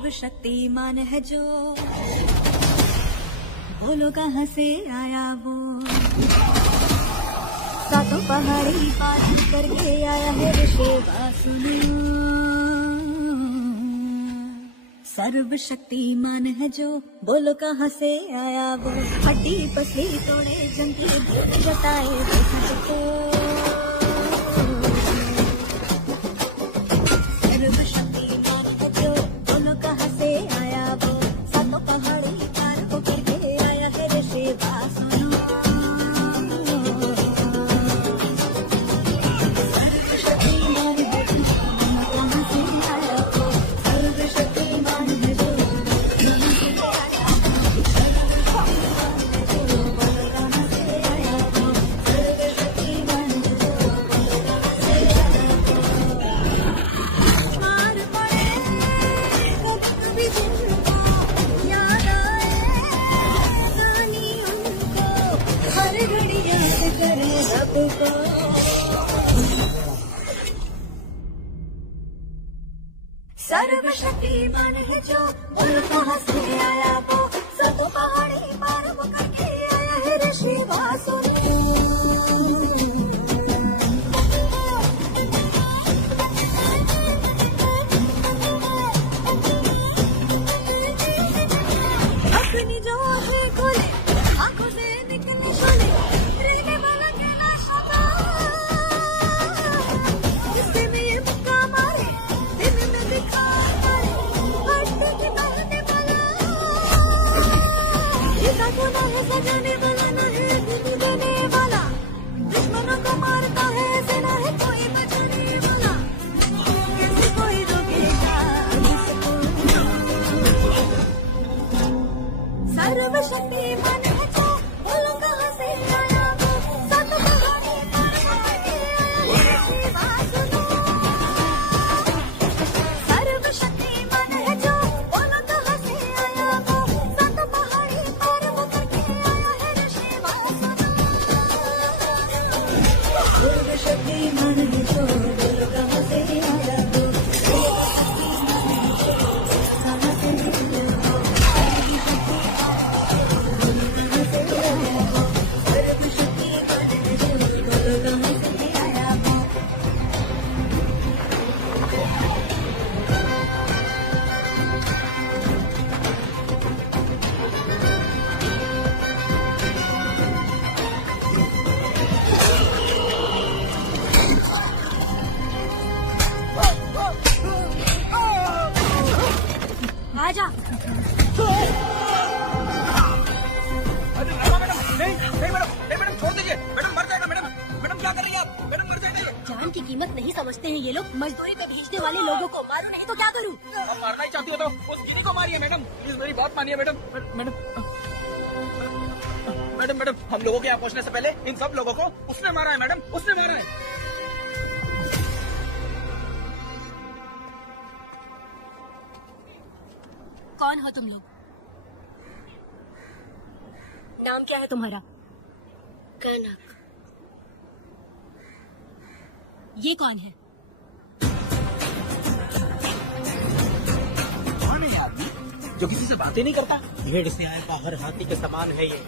सर्वशक्तिमान है जो, बोलो कहाँ से आया वो। सातों पहाड़ी पार करके आया है ऋषिवा सुनो। सर्वशक्तिमान है जो, बोलो कहाँ से आया वो। हड्डी पसली तोड़े जंती जताए सबको। सर्वशक्तिमान है जो, बोलो कहाँ से आया वो। सातों पहाड़ी पार करके आया है ऋषिवा सुनो। सर्वशक्तिमान है जो, बोलो कहाँ से आया वो। सातों पहाड़ी पार करके आया है ऋषिवा सुनो। अपनी जो है खोले, आंखों से निकली शोले, रहने वाला कहना शका। जिससे में ये मुक्का मारे, दिन में दिखा मारे, हड्डी की बहने वाला। इसका गुना है सजाने वाला, ना है दिल देने वाला। दुश्मनों को मारता है, सेना है कोई बचाने वाला। कैसे कोई रोकेगा इसको। सर्वशक्तिमान है जो, बोलो कहाँ से आया वो। सातों पहाड़ी पार करके आया है ऋषिवा सुनो। सर्वशक्तिमान है जो, बोलो कहाँ से आया वो। सातों पहाड़ी पार करके आया है ऋषिवा सुनो। सर्वशक्तिमान है जो, बोलो कहाँ से आया वो। कहाँ से आया वो। आजा। अरे मैडम, नहीं मैडम, नहीं मैडम, छोड़ दीजिए। मैडम मर जाएगा। मैडम, मैडम क्या कर रही हैं आप। मैडम मर जाएगा। जान की कीमत नहीं समझते हैं ये लोग। मजदूरी पे भेजने वाले लोगों को मारो नहीं तो क्या करूं। आप मारना ही चाहती हो तो उस गिनी को मारिए मैडम, प्लीज मेरी बात मानिए मैडम। मैडम मैडम मैडम हम लोगों के यहाँ पहुँचने से पहले इन सब लोगों को उसने मारा है मैडम, उसने मारा है। कौन हो तुम लोग। नाम क्या है तुम्हारा। कनक। ये कौन है। कौन है ये आदमी जो किसी से बातें नहीं करता। भेड़ से आए बाहर हाथी के समान है ये।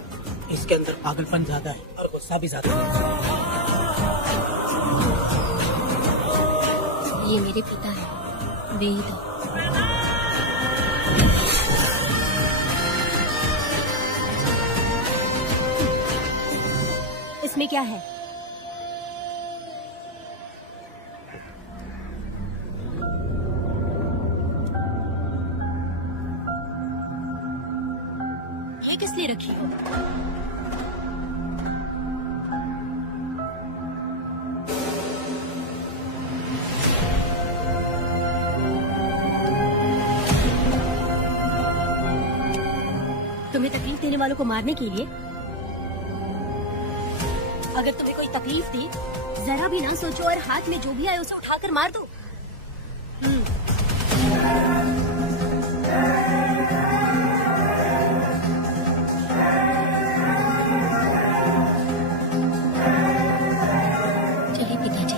इसके अंदर पागलपन ज्यादा है और गुस्सा भी ज्यादा है। ये मेरे पिता है वेद। इसमें क्या है। ये किसने रखी। तुम्हें तकलीफ देने वालों को मारने के लिए। अगर तुम्हें कोई तकलीफ दी, जरा भी ना सोचो और हाथ में जो भी आए उसे उठाकर मार दो। चलिए पिताजी।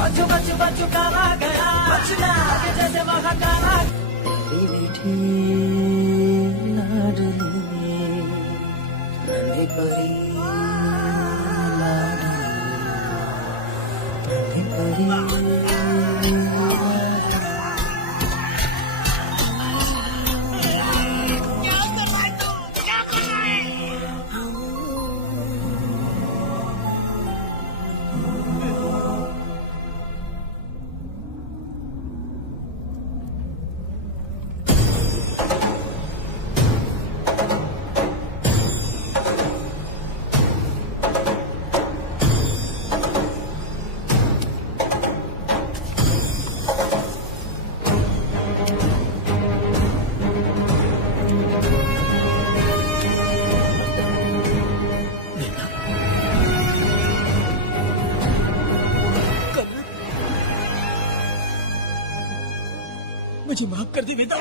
बच्चू बच्चू बच्चू कहा गया बचना जैसे वहाँ कहा मीठी लाडली नन्ही परी लाडली नन्ही परी मुझे माफ कर दी बेटा।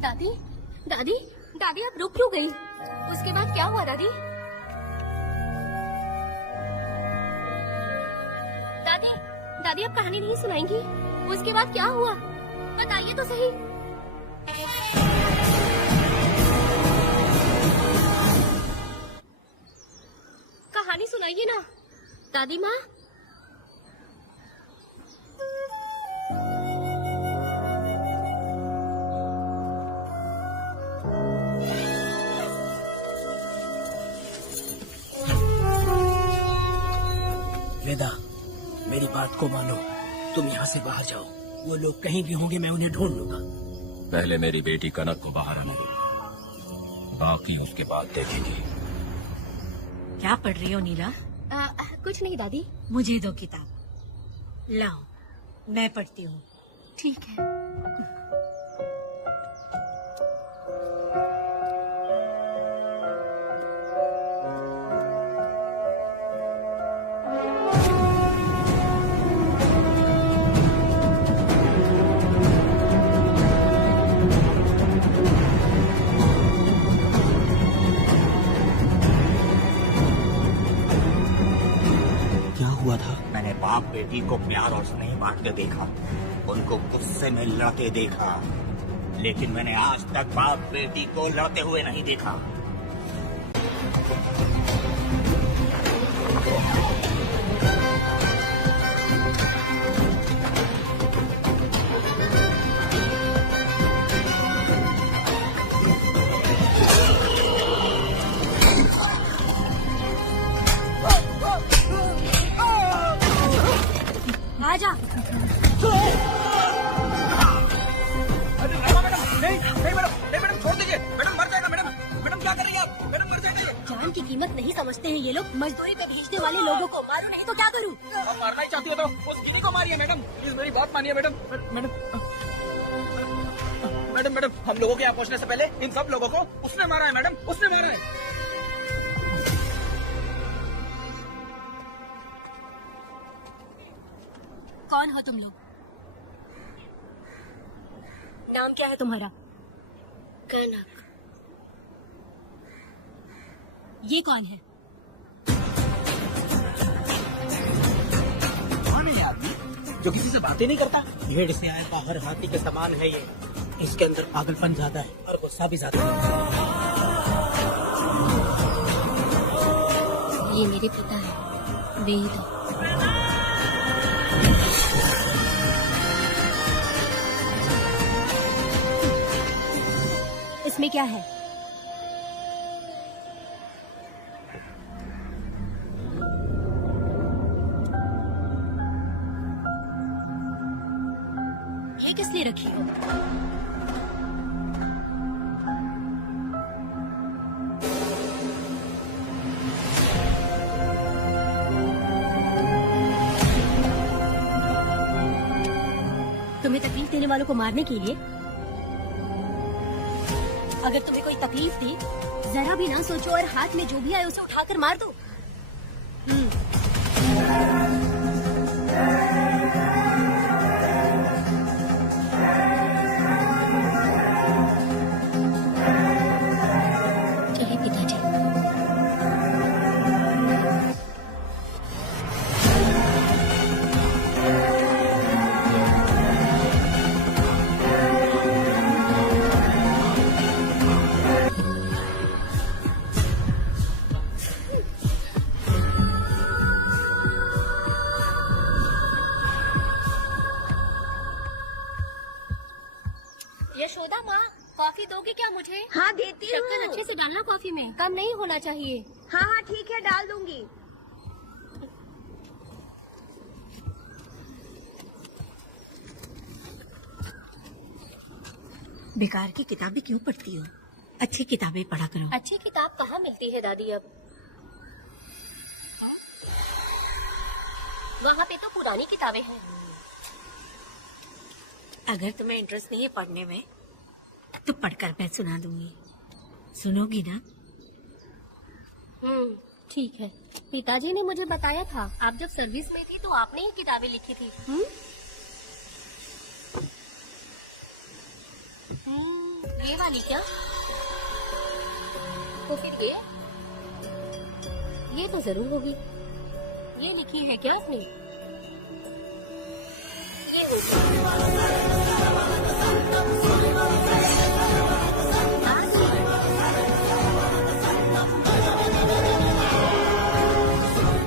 दादी दादी दादी आप रुक क्यों गई? उसके बाद क्या हुआ दादी? दादी दादी आप कहानी नहीं सुनाएंगी? उसके बाद क्या हुआ बताइए तो सही। कहानी सुनाइए ना दादी माँ। वेदा मेरी बात को मानो, तुम यहाँ से बाहर जाओ। वो लोग कहीं भी होंगे, मैं उन्हें ढूंढ लूंगा। पहले मेरी बेटी कनक को बाहर आने दो, बाकी उसके बाद देखेंगे। क्या पढ़ रही हो नीला? कुछ नहीं दादी। मुझे दो किताब लाओ, मैं पढ़ती हूँ। ठीक है। हुआ था? मैंने बाप बेटी को प्यार और स्नेह बांटते देखा, उनको गुस्से में लड़ते देखा, लेकिन मैंने आज तक बाप बेटी को लड़ते हुए नहीं देखा। आजा। अरे मैडम नहीं मैडम, नहीं मैडम छोड़ दीजिए, मैडम मर जाएगा। मैडम मैडम क्या कर रही है आप? मैडम मर जाएगा। जान की कीमत नहीं समझते हैं ये लोग। मजदूरी पे भेजने वाले लोगों को मारो नहीं तो क्या करूँ? आप मारना ही चाहती हो तो उस गिनी को मारिए मैडम, प्लीज मेरी बात मानिए मैडम। मैडम मैडम मैडम हम लोगों के यहाँ पहुँचने से पहले इन सब लोगों को उसने मारा है मैडम, उसने मारा है। कौन हो तुम लोग? नाम क्या है तुम्हारा? कनक। ये कौन है? कौन है ये आदमी जो किसी से बातें नहीं करता? भेड़ से आए बाहर हाथी के समान है ये। इसके अंदर पागलपन ज्यादा है और गुस्सा भी ज्यादा है। ये मेरे पिता है वेद। इसमें क्या है? रखी हो। तुम्हें तकलीफ देने वालों को मारने के लिए? अगर तुम्हें कोई तकलीफ दी, जरा भी ना सोचो और हाथ में जो भी आए उसे उठाकर मार दो। चलिए पिताजी। यशोदा माँ, कॉफी दोगे क्या मुझे? हाँ देती शक्कर हूँ। अच्छे से डालना कॉफी में, कम नहीं होना चाहिए। हाँ हाँ ठीक है, डाल दूंगी। बेकार की किताबें क्यों पढ़ती हो? अच्छी किताबें पढ़ा करो। अच्छी किताब कहाँ मिलती है दादी अब? वहाँ पे तो पुरानी किताबें हैं। अगर तुम्हें इंटरेस्ट नहीं है पढ़ने में तो पढ़कर मैं सुना दूंगी। सुनोगी ना? ठीक है। पिताजी ने मुझे बताया था, आप जब सर्विस में थी तो आपने ही किताबें लिखी थी। ये वाली क्या? तो फिर ये तो जरूर होगी। ये लिखी है क्या आपने? ये होगी।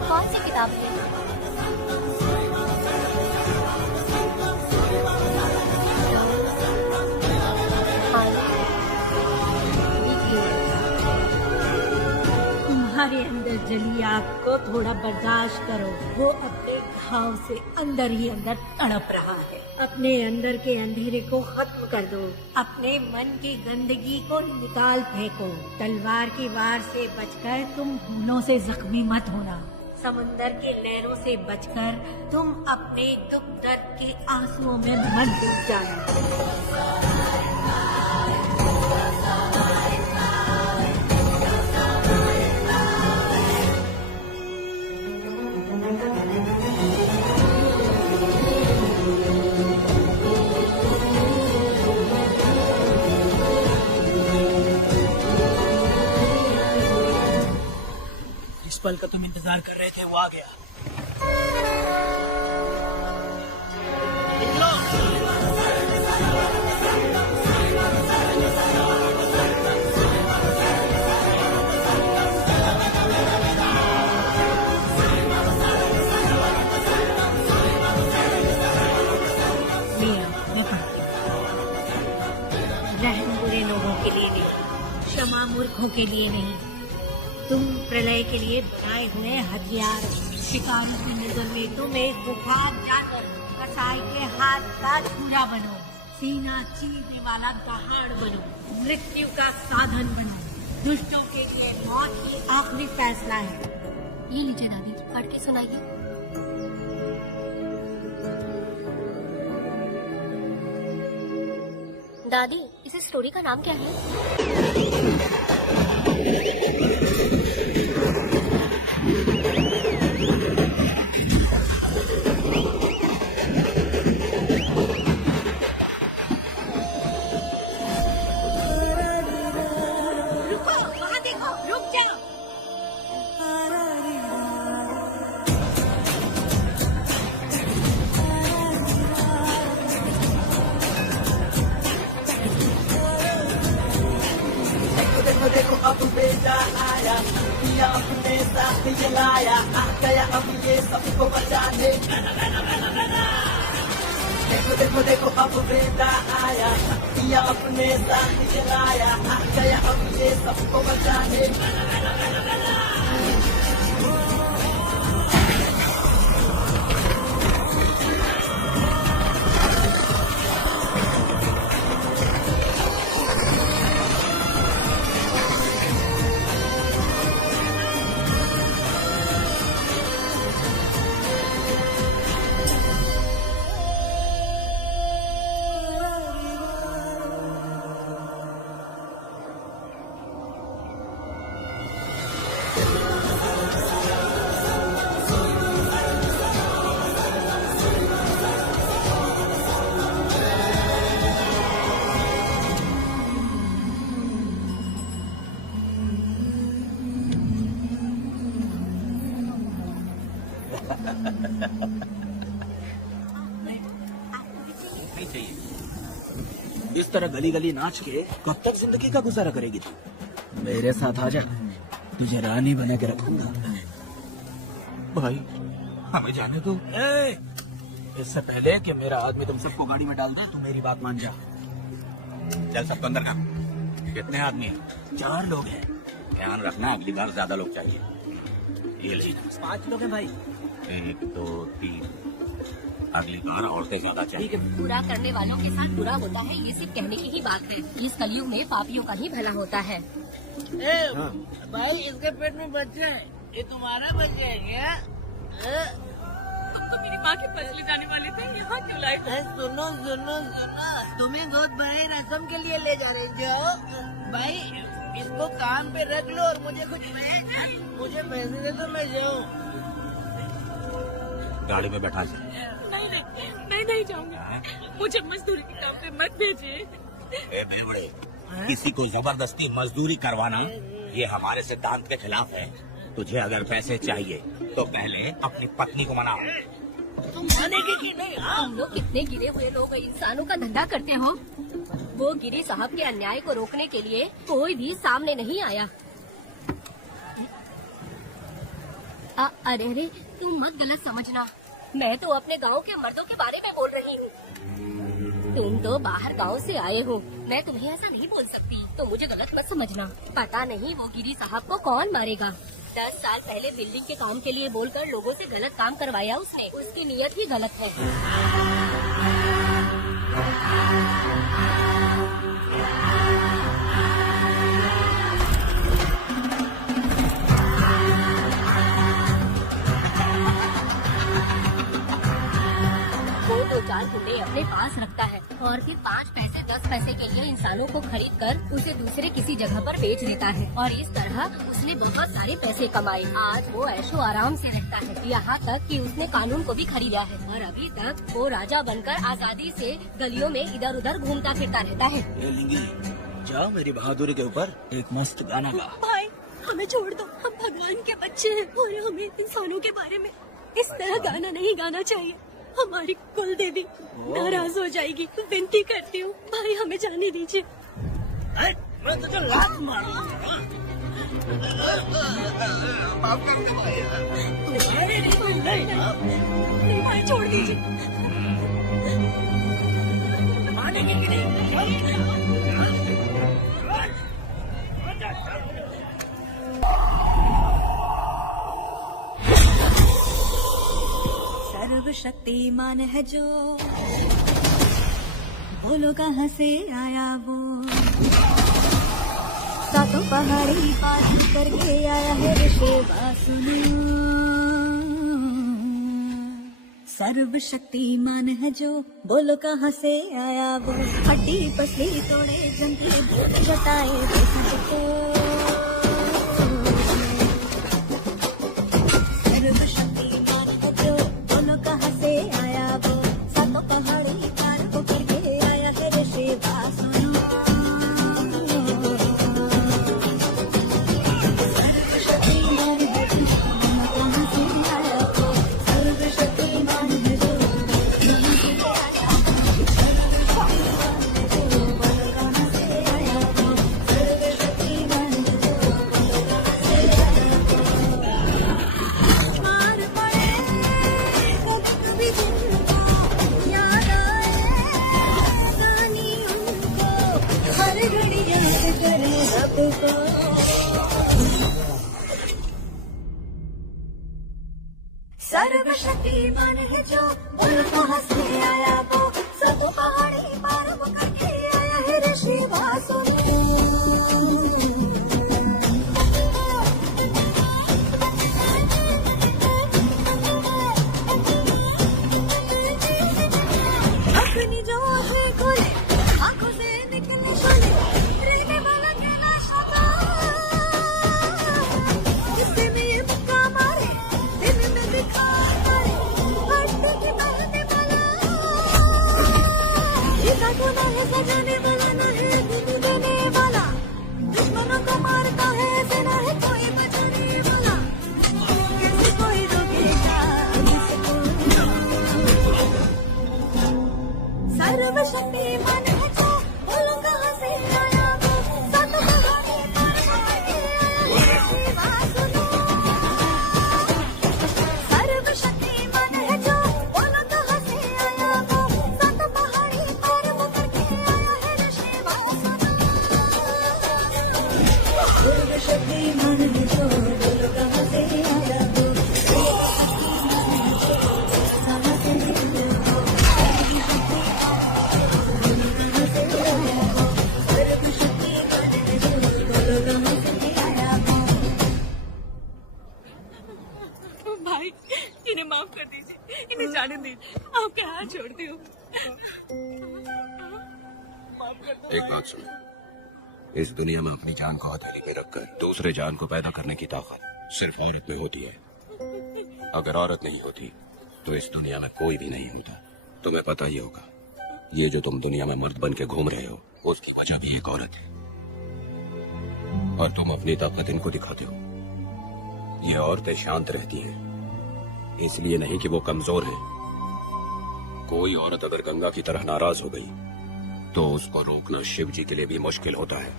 कौन सी किताब है? तुम्हारे अंदर जली आग को थोड़ा बर्दाश्त करो। वो अपने घाव से अंदर ही अंदर तड़प रहा है। अपने अंदर के अंधेरे को खत्म कर दो। अपने मन की गंदगी को निकाल फेंको। तलवार की वार से बचकर तुम भूलों से जख्मी मत होना। समुंदर की लहरों से बचकर तुम अपने दुख दर्द के आंसुओं में मत डूब जाना। जिस पल का तुम इंतजार कर रहे थे वो आ गया। रहम बुरे लोगों के लिए नहीं, क्षमा मूर्खों के लिए नहीं। तुम प्रलय के लिए बनाए हुए हथियार। शिकारी की नजर में तुम एक बुखार जानवर, कसाई के हाथ का छुरा बनो। सीना चीरने वाला दहाड़ बनो। मृत्यु का साधन बनो। दुष्टों के लिए मौत ही आखिरी फैसला है। ये लीजिए दादी, पढ़ के सुनाइए। दादी, इस स्टोरी का नाम क्या है? रुको, वहाँ देखो, रुक जाओ। देखो देखो अब बेटा आया, पिया अपने साथ ये लाया, आ गया अब ये सबको बचाने। देखो देखो देखो अब बेटा आया, पिया अपने साथ ये लाया, आ गया अब ये सबको बचाने। नहीं चाहिए। इस तरह गली गली नाच के कब तक जिंदगी का गुजारा करेगी तू? मेरे साथ आ जा, तुझे रानी बना के रखूंगा। भाई हमें जाने दो। इससे पहले कि मेरा आदमी तुम सबको गाड़ी में डाल दे, तू मेरी बात मान जा। चल सबको अंदर कर। कितने आदमी हैं? 4 लोग हैं। ध्यान रखना, अगली बार ज्यादा लोग चाहिए। ये ले 5 लोग हैं भाई। 1 2 3। अगली बार औरतें ज्यादा चाहिए। बुरा करने वालों के साथ बुरा होता है, ये सिर्फ कहने की ही बात है। इस कलयुग में पापियों का ही भला होता है। भाई इसके पेट में बच्चे हैं, ये तुम्हारा बच्चा है क्या? तो मेरी माँ के पास ले जाने वाले थे, यहाँ क्यों लाए? सुनो सुनो सुनो, तुम्हें गोद भराई रस्म के लिए ले जा रहे थे। भाई इसको कान पे रख लो और मुझे मुझे पैसे दे दो, मैं जाऊँ। गाड़ी में बैठा जा। नहीं नहीं, मैं नहीं जाऊंगा। मुझे मजदूरी के काम पे मत भेजिए। ए बेवड़े, किसी को जबरदस्ती मजदूरी करवाना ये हमारे सिद्धांत के खिलाफ है। तुझे अगर पैसे चाहिए तो पहले अपनी पत्नी को मनाओ। तुम मानेगी कि नहीं? तुम लोग कितने गिरे हुए लोग इंसानों का धंधा करते हो। वो गिरी साहब के अन्याय को रोकने के लिए कोई भी सामने नहीं आया। अरे तुम मत गलत समझना, मैं तो अपने गांव के मर्दों के बारे में बोल रही हूँ। तुम तो बाहर गांव से आए हो, मैं तुम्हें ऐसा नहीं बोल सकती, तो मुझे गलत मत समझना। पता नहीं वो गिरी साहब को कौन मारेगा। 10 साल पहले बिल्डिंग के काम के लिए बोलकर लोगों से गलत काम करवाया उसने। उसकी नीयत ही गलत है। वो 2-4 गुंडे अपने पास रखता है और फिर 5 पैसे 10 पैसे के लिए इंसानों को खरीद कर उसे दूसरे किसी जगह पर बेच देता है। और इस तरह उसने बहुत सारे पैसे कमाए। आज वो ऐशो आराम से रहता है, यहाँ तक कि उसने कानून को भी खरीदा है। और अभी तक वो राजा बनकर आजादी से गलियों में इधर उधर घूमता फिरता रहता है। जाओ मेरी बहादुरी के ऊपर एक मस्त गाना गा। भाई हमें छोड़ दो, हम भगवान के बच्चे हैं और हमें इंसानों के बारे में इस तरह गाना नहीं गाना चाहिए। हमारी कुल देवी नाराज हो जाएगी। विनती करती हूँ भाई, हमें जाने दीजिए। मैं तुझे लात मारूंगा। माफ कर दे भाई। नहीं भाई, छोड़ दीजिए। मानेगी कि नहीं? सर्वशक्तिमान है जो, बोलो कहाँ से आया वो। सातों पहाड़ी पार करके आया है ऋषि वासुना। सर्वशक्तिमान है जो, बोलो कहाँ से आया वो। हड्डी पसली तोड़े जंतु भूत जताए सबको। सर्वशक्तिमान है जो, बोलो कहाँ से आया वो। सातों पहाड़ी पार को करके आया है ऋषि वासुना। सर्वशक्तिमान है जो, कहाँ से आया वो। सर्वशक्तिमान है जो, कहाँ से आया वो। सर्वशक्तिमान है जो, बोलो कहाँ से आया वो। सर्वशक्तिमान है जो, बोलो कहाँ से आया वो। मार पड़े कभी कभी जिनको याद आए कहानी उनको, हर घड़ी याद करे रब को। सर्वशक्तिमान है जो, बोलो कहाँ से आया वो। सब पहाड़ी पार वो करके आया है ऋषि वासुना। अपनी जो आँखें खोले, आँखों से निकले शोले, रहने वाला कैलाश का। गुस्से में ये मुक्का मारे, दिन में दिखा मारे, हड्डी की बहने वाला। इसका गुनाह है सजाने वाला, ना है गुनगुनाने शक्तिमान है जो बोलो कहाँ से आया वो कहाँ से हो बोलो कहाँ से आया वो सर्वशक्तिमान है जो बोलो कहाँ से आया वो भाई इन्हें माफ कर दीजिए, इन्हें जाने दीजिए, आपके हाथ छोड़ती हूँ। एक बात सुनो, इस दुनिया में अपनी जान को हथेली में रखकर दूसरे जान को पैदा करने की ताकत सिर्फ औरत में होती है। अगर औरत नहीं होती तो इस दुनिया में कोई भी नहीं होता। तुम्हें पता ही होगा, ये जो तुम दुनिया में मर्द बन के घूम रहे हो उसकी वजह भी एक औरत है, और तुम अपनी ताकत इनको दिखाते हो। ये औरतें शांत रहती हैं, इसलिए नहीं कि वो कमजोर है। कोई औरत अगर गंगा की तरह नाराज हो गई तो उसको रोकना शिव जी के लिए भी मुश्किल होता है।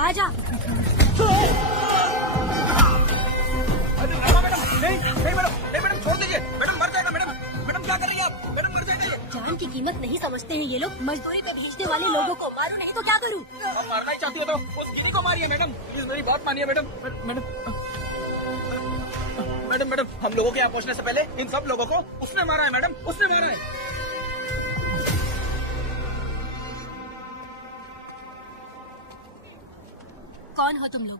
आजा। मैडम छोड़ दीजिए, मैडम मर जाएगा। मैडम मैडम क्या कर रही है आप? मैडम मर जाएगा ये। जान की कीमत नहीं समझते हैं ये लोग। मजदूरी पे भेजने वाले लोगों को मारो नहीं तो क्या करूं? आप मारना ही चाहती हो तो उस गिनी को मारिए मैडम, प्लीज मेरी बात मानिए मैडम। मैडम मैडम मैडम हम लोगों के यहाँ पहुँचने से पहले इन सब लोगों को उसने मारा है मैडम, उसने मारा है। कौन हो तुम लोग?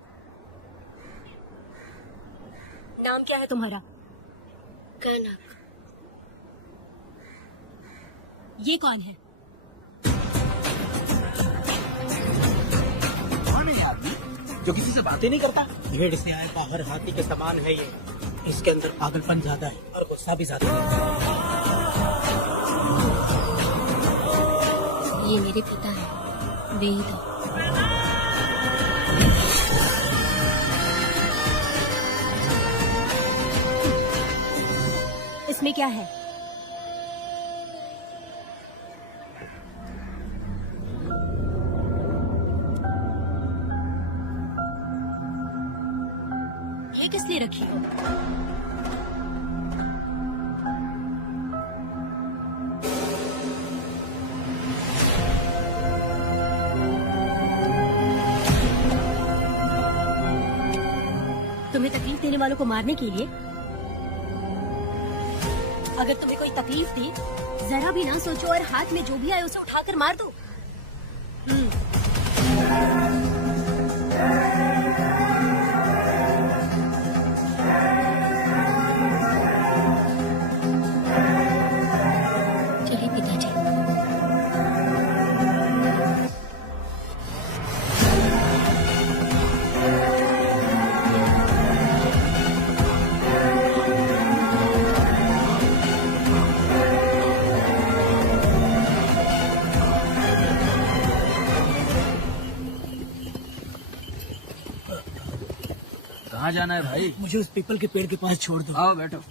नाम क्या है तुम्हारा? कनक। ये कौन है? कौन है ये आदमी जो किसी से बातें नहीं करता? भेड़ से आए बाहर हाथी के समान है ये। इसके अंदर पागलपन ज्यादा है और गुस्सा भी ज्यादा है। ये मेरे पिता है, वेद। इसमें क्या है? ये किस लिए रखी हो? तुम्हें तकलीफ देने वालों को मारने के लिए? अगर तुम्हें कोई तकलीफ दी, जरा भी ना सोचो और हाथ में जो भी आए उसे उठाकर मार दो। चलिए पिताजी। कहाँ जाना है भाई? मुझे उस पीपल के पेड़ के पास छोड़ दो। आओ बैठो।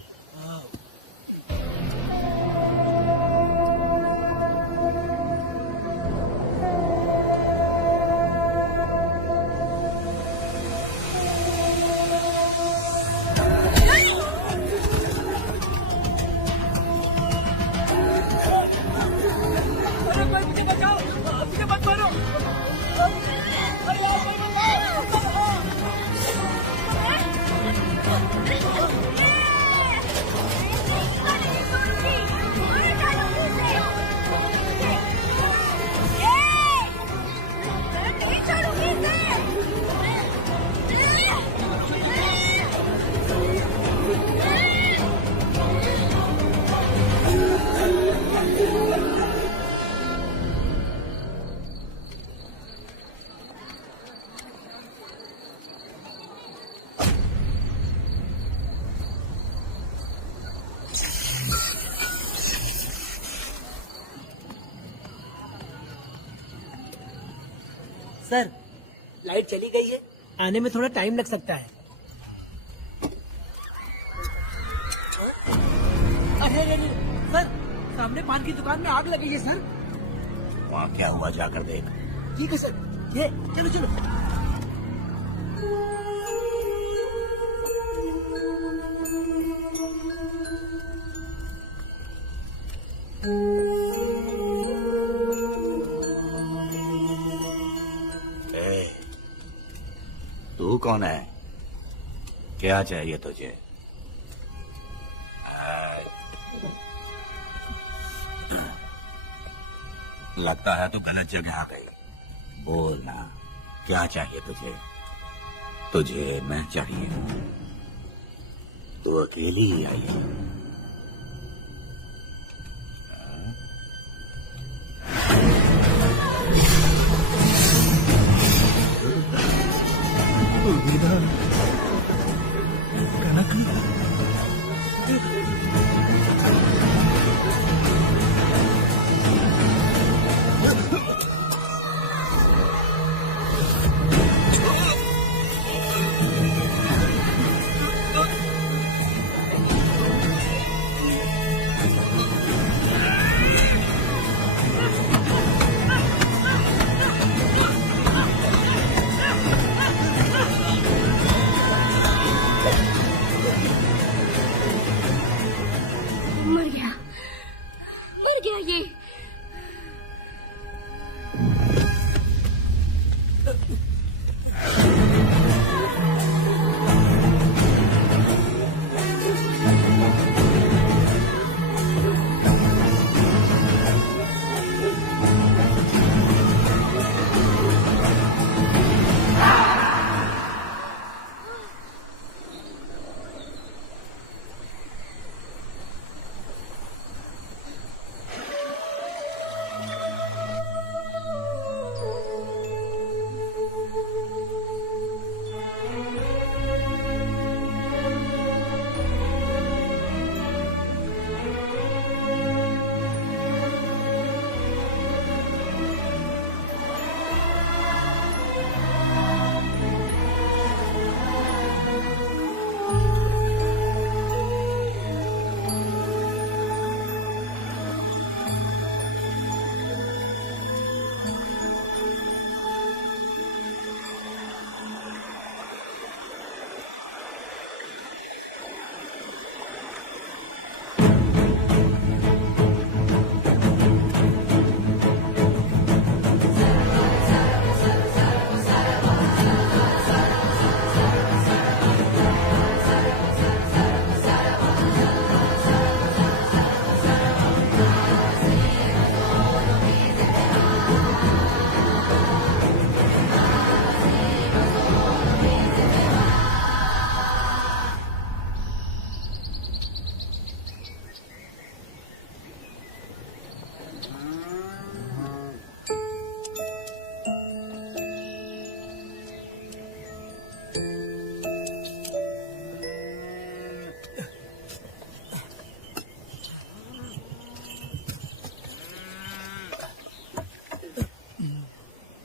सर, लाइट चली गई है, आने में थोड़ा टाइम लग सकता है। अरे सर, सामने पान की दुकान में आग लगी है सर। वहाँ क्या हुआ जाकर देख। ठीक है सर, ये चलो चलो। तू कौन है? क्या चाहिए तुझे? लगता है तू गलत जगह आ गई। बोलना, क्या चाहिए तुझे? तुझे मैं चाहिए। तू अकेली ही आई है। मर गया ये।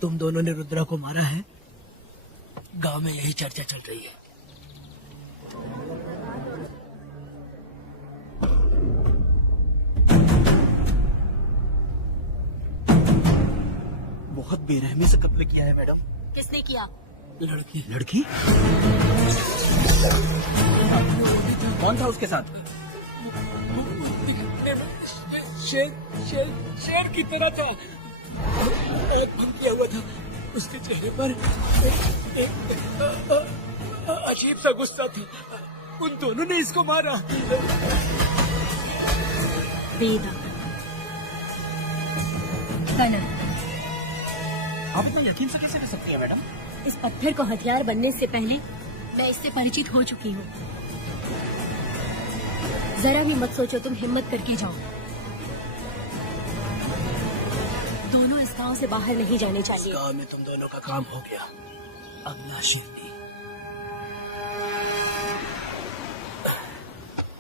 तुम दोनों ने रुद्रा को मारा है? गांव में यही चर्चा चल रही है। बहुत बेरहमी से कत्ल किया है मैडम। किसने किया? लड़की। लड़की? कौन था उसके साथ? शेर की तरह था। आग भंग किया हुआ था। उसके चेहरे पर अजीब सा गुस्सा था। उन दोनों ने इसको मारा। वेदा, कनन, आप इतना यकीन से कैसे कर सकती है मैडम? इस पत्थर को हथियार बनने से पहले मैं इससे परिचित हो चुकी हूँ। जरा भी मत सोचो, तुम हिम्मत करके जाओ। दोनों इस गांव से बाहर नहीं जाने चाहिए। गांव में तुम दोनों का काम हो गया। अब ना शेरनी,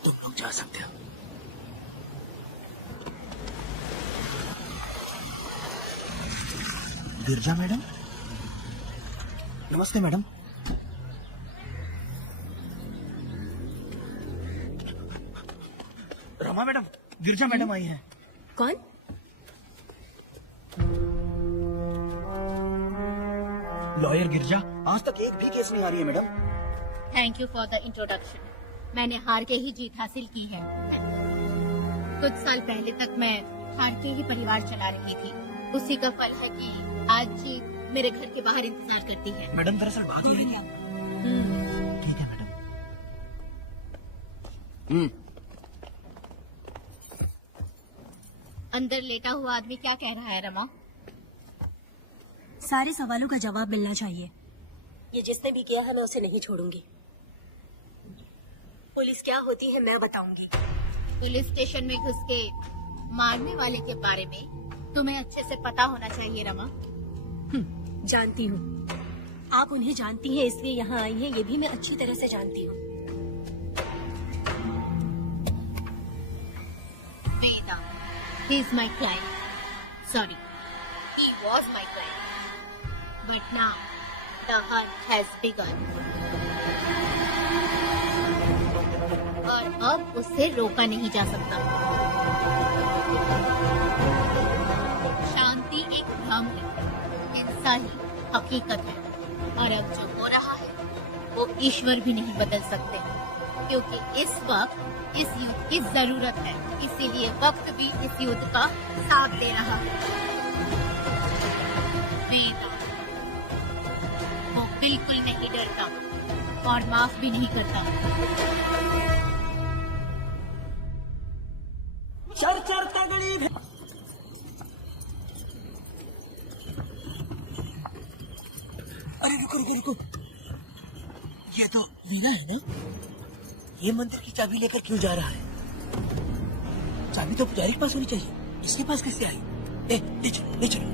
तुम लोग जा सकते हो। गिरजा मैडम, नमस्ते मैडम। रमा मैडम, गिरजा मैडम आई है। कौन? लॉयर गिरजा, आज तक एक भी केस नहीं आ रही है madam. Thank you for the introduction. मैंने हार के ही जीत हासिल की है। कुछ साल पहले तक मैं हार के ही परिवार चला रही थी। उसी का फल है कि आज जीत मेरे घर के बाहर इंतजार करती है। मैडम दरअसल बात ये है कि ठीक है मैडम। अंदर लेटा हुआ आदमी क्या कह रहा है रमा? सारे सवालों का जवाब मिलना चाहिए। ये जिसने भी किया है मैं उसे नहीं छोड़ूंगी। पुलिस क्या होती है मैं बताऊंगी। पुलिस स्टेशन में घुस के मारने वाले के बारे में तुम्हें अच्छे से पता होना चाहिए रमा। जानती हूँ। आप उन्हें जानती हैं इसलिए यहाँ आई हैं, ये भी मैं अच्छी तरह से जानती हूँ। वेदा, he is my client. Sorry, he was my client. But now the hunt has begun. और अब उससे रोका नहीं जा सकता। शांति एक भ्रम है, हिंसा ही हकीकत है। और अब जो हो रहा है वो ईश्वर भी नहीं बदल सकते, क्योंकि इस वक्त इस युद्ध की जरूरत है। इसीलिए वक्त भी इस युद्ध का साथ दे रहा है। वेदा, वो बिल्कुल नहीं डरता और माफ भी नहीं करता। चर चर तगड़ी। अरे रुको रुको रुको, ये तो वीरा है ना? ये मंदिर की चाबी लेकर क्यों जा रहा है? चाबी तो पुजारी के पास होनी चाहिए, इसके पास कैसे आई? ले चलो ले चलो।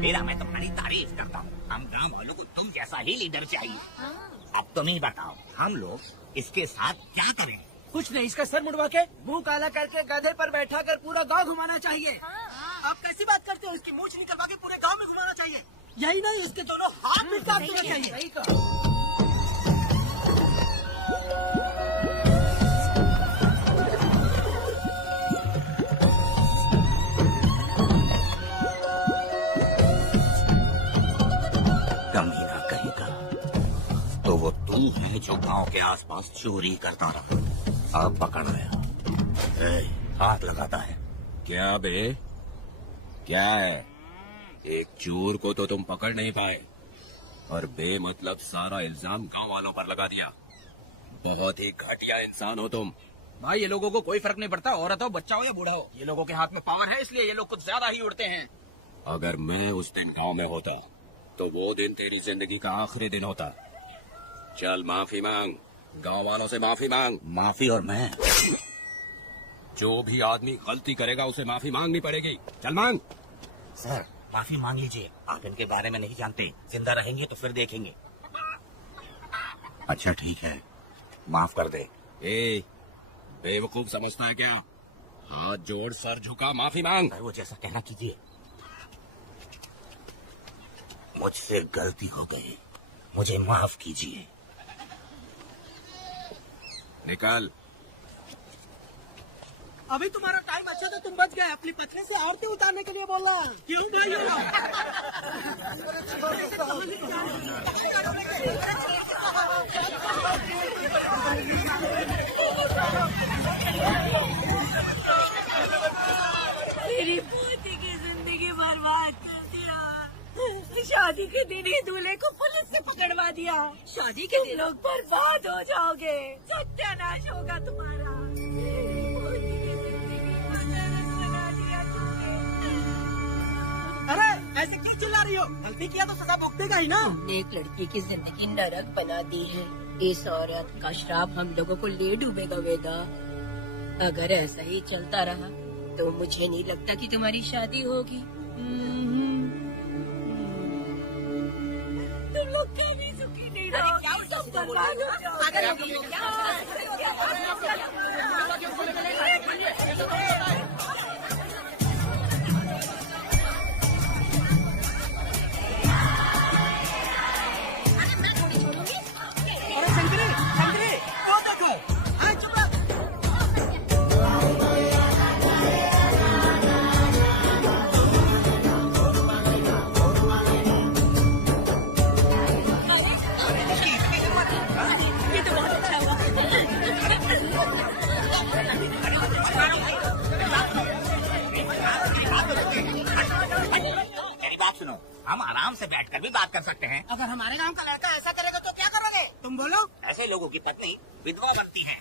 मेरा मैं तुम्हारी तारीफ करता हूँ। हम गांव वालों को तुम जैसा ही लीडर चाहिए। अब तुम ही बताओ, हम लोग इसके साथ क्या करें? कुछ नहीं, इसका सर मुड़वा के मुंह काला करके गधे पर बैठा कर पूरा गांव घुमाना चाहिए। आप कैसी बात करते हो? इसकी मूंछ निकलवा के पूरे गांव में घुमाना चाहिए। यही नहीं, इसके दोनों हाथ भी काट देना चाहिए। सही कहा। कमीना कहेगा तो वो तुम है जो गांव के आसपास चोरी करता रहा। अब पकड़ आया, हाथ लगाता है। क्या बे, क्या है? एक चोर को तो तुम पकड़ नहीं पाए और बेमतलब सारा इल्जाम गांव वालों पर लगा दिया। बहुत ही घटिया इंसान हो तुम। भाई ये लोगों को कोई फर्क नहीं पड़ता, औरत हो बच्चा हो या बूढ़ा हो। ये लोगों के हाथ में पावर है, इसलिए ये लोग कुछ ज्यादा ही उड़ते हैं। अगर मैं उस दिन गांव में होता तो वो दिन तेरी जिंदगी का आखिरी दिन होता। चल माफी मांग, गांव वालों से माफी मांग। माफी? और मैं? जो भी आदमी गलती करेगा उसे माफी मांगनी पड़ेगी। चल मांग। सर माफी मांग लीजिए, आप इनके बारे में नहीं जानते। जिंदा रहेंगे तो फिर देखेंगे। अच्छा ठीक है, माफ कर दे। ए, बेवकूफ समझता है क्या? हाथ जोड़, सर झुका, माफी मांग। वो जैसा कहना कीजिए। मुझसे गलती हो गई, मुझे माफ कीजिए। निकल। अभी तुम्हारा टाइम अच्छा था, तुम बच गए। अपनी पत्नी से आरती उतारने के लिए बोला। क्यों भाई? पकड़वा दिया। शादी के दिन लोग बर्बाद हो जाओगे, सत्यानाश होगा तुम्हारा। अरे ऐसे क्यों चिल्ला रही हो? गलती किया तो सजा भुगतेगा ही ना। एक लड़की की जिंदगी नरक बना दी है। इस औरत का श्राप हम लोगों को ले डूबेगा वेदा। अगर ऐसा ही चलता रहा तो मुझे नहीं लगता कि तुम्हारी शादी होगी। तुम लोग कभी सुखी नहीं रहोगे, सब बर्बाद हो अरे शंकरी, शंकरी, वो देखो। हाँ, चुप रह। ये तो बहुत अच्छा हुआ। मेरी बात सुनो, हम आराम से बैठकर भी बात कर सकते हैं। अगर हमारे गांव का लड़का ऐसा करेगा तो क्या करोगे? तुम बोलो। ऐसे लोगों की पत्नी विधवा बनती है।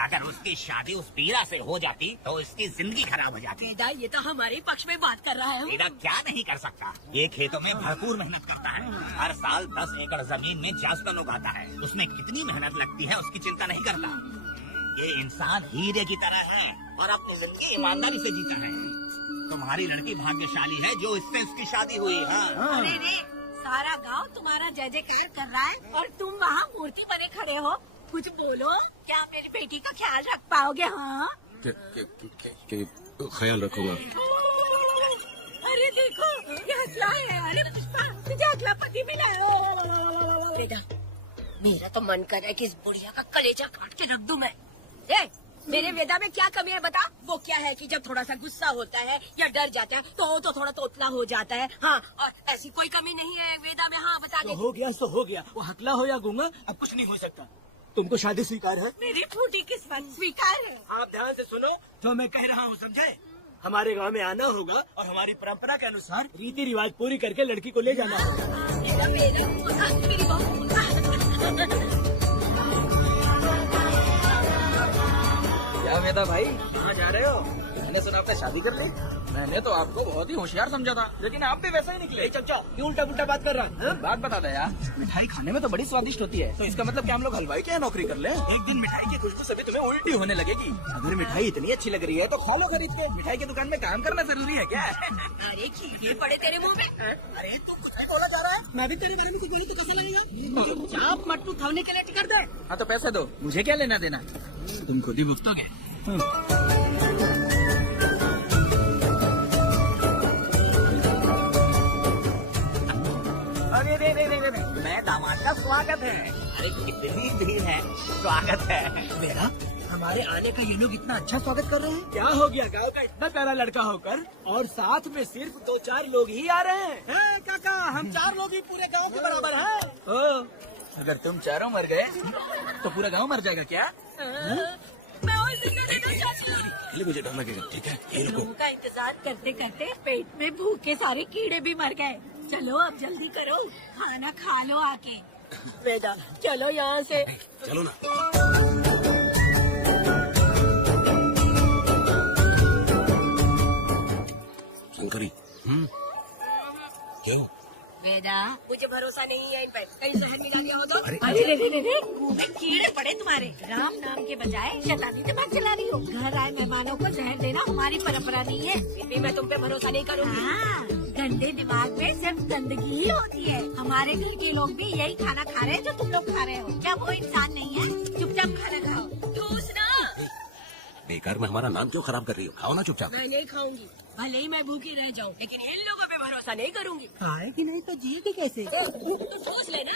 अगर उसकी शादी उस पीड़ा से हो जाती तो उसकी जिंदगी खराब हो जाती। वेदा ये तो हमारे पक्ष में बात कर रहा है। वेदा क्या नहीं कर सकता? ये खेतों में भरपूर मेहनत करता है। हर साल 10 एकड़ जमीन में जासवन उगाता है। उसमें कितनी मेहनत लगती है उसकी चिंता नहीं करता। ये इंसान हीरे की तरह है और अपनी जिंदगी ईमानदारी से जीता है। तुम्हारी लड़की भाग्यशाली है जो इससे उसकी शादी हुई। हाँ। अरे रे, सारा गांव तुम्हारा जय जयकार कर रहा है और तुम वहाँ मूर्ति बने खड़े हो। कुछ बोलो, क्या मेरी बेटी का ख्याल रख पाओगे? हाँ ख्याल रखूंगा। अरे देखो, ये हसला है। अरे पुष्पा, तुझे अगला पति मिला है। बेटा, मेरा तो मन कर रहा है कि इस बुढ़िया का कलेजा काट के रख दूं मैं। मेरे वेदा में क्या कमी है बता? वो क्या है कि जब थोड़ा सा गुस्सा होता है या डर जाता है तो थोड़ा तोतला हो जाता है। हाँ, और ऐसी कोई कमी नहीं है वेदा में। हाँ बता दे। हो गया सो हो गया। वो हकला हो या गूंगा, अब कुछ नहीं हो सकता। तुमको शादी स्वीकार है? मेरी फूटी किस्मत स्वीकार है। आप ध्यान से सुनो जो मैं कह रहा हूँ, समझे? हमारे गांव में आना होगा और हमारी परंपरा के अनुसार रीति रिवाज पूरी करके लड़की को ले जाना होगा। मेरी बहू। क्या वेदा भाई, कहाँ जा रहे हो? मैंने सुना आपने शादी कर ली। मैंने तो आपको बहुत ही होशियार समझा था, लेकिन आप भी वैसा ही निकले। चचा क्यों उल्टा पुल्टा बात कर रहा है? बात बता दे यार, मिठाई खाने में तो बड़ी स्वादिष्ट होती है, तो इसका मतलब क्या हम लोग हलवाई के यहाँ नौकरी कर ले? एक दिन मिठाई की खुशबू से भी तुम्हें उल्टी होने लगेगी। अगर मिठाई इतनी अच्छी लग रही है तो खा लो खरीद के। मिठाई की दुकान में काम करना जरूरी है क्या? अरे कीड़े पड़े तेरे मुंह में। अरे तू कुछ नहीं बोला जा रहा है? मैं भी तेरे बारे में कुछ बोली तो कैसा लगेगा? चाप मट्टू खाने के लिए टिकट दे। हाँ तो पैसे दो, मुझे क्या लेना देना, तुम खुद ही भुगतोगे। अरे नहीं, मैं दामाद का स्वागत है। अरे कितनी भीड़ है, स्वागत है। मेरा हमारे आने का ये लोग इतना अच्छा स्वागत कर रहे हैं। क्या हो गया गांव का इतना प्यारा लड़का होकर और साथ में सिर्फ 2-4 लोग ही आ रहे हैं? काका, हम 4 लोग ही पूरे गांव के बराबर हैं। अगर तुम चारों मर गए तो पूरा गांव मर जाएगा क्या? मैं और जिंदा रहना चाहती हूँ। पहले मुझे डर लगेगा, ठीक है? ये रुको। उनका इंतजार करते करते पेट में भूखे सारे कीड़े भी मर गए। चलो अब जल्दी करो, खाना खा लो आके। वेदा चलो यहाँ से। चलो ना। शंकरी, क्या? वेदा मुझे भरोसा नहीं है इन पर, कहीं जहर मिला दिया हो तो। अरे रे मुंह में कीड़े पड़े तुम्हारे। राम नाम के बजाय शैतानी दिमाग चला रही हो। घर आए मेहमानों को जहर देना हमारी परंपरा नहीं है, फिर भी मैं तुम पे भरोसा नहीं करूँगी। गंदे दिमाग में सिर्फ गंदगी ही होती है। हमारे घर के लोग भी यही खाना खा रहे हैं जो तुम लोग खा रहे हो। क्या वो इंसान नहीं है? चुपचाप खाना खाओ। ठूस ना। बेकार में हमारा नाम क्यों खराब कर रही हो? खाओ ना चुपचाप। मैं नहीं खाऊंगी, भले ही मैं भूखी रह जाऊं, लेकिन इन लोगों पे भरोसा नहीं करूंगी। खाएगी नहीं तो जिएगी कैसे? तो सोच लेना।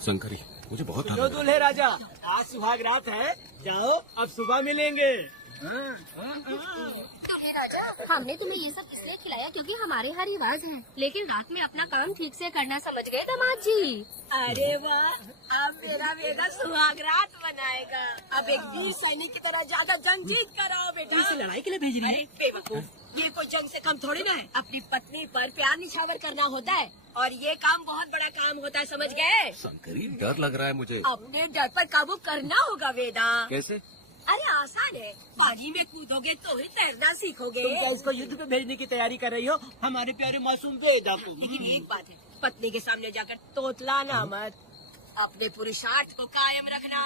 शंकरी, मुझे बहुत डर लो लग रहा है। दूल्हे राजा, आज सुहाग रात है, जाओ अब सुबह मिलेंगे। राजा, हमने तुम्हें ये सब इसलिए खिलाया क्योंकि हमारे यहाँ रिवाज है, लेकिन रात में अपना काम ठीक से करना समझ गए दामाद जी। अरे वाह, अब मेरा बेटा सुहाग रात मनाएगा। अब एक वीर सैनिक की तरह ज्यादा जंग जीत कर आओ बेटा। इसे लड़ाई के लिए भेज रही है? अरे बेवकूफ, ये कोई जंग से कम थोड़ी ना है। अपनी पत्नी पर प्यार निछावर करना होता है और ये काम बहुत बड़ा काम होता है, समझ गए? शंकरी, डर लग रहा है मुझे। अपने डर पर काबू करना होगा वेदा। कैसे? अरे आसान है, पानी में कूदोगे तो ही तैरना सीखोगे। तुम क्या इसको युद्ध पे भेजने की तैयारी कर रही हो हमारे प्यारे मासूम वेदा को? लेकिन एक बात है, पत्नी के सामने जाकर तोतलाना मत, अपने पुरुषार्थ को कायम रखना।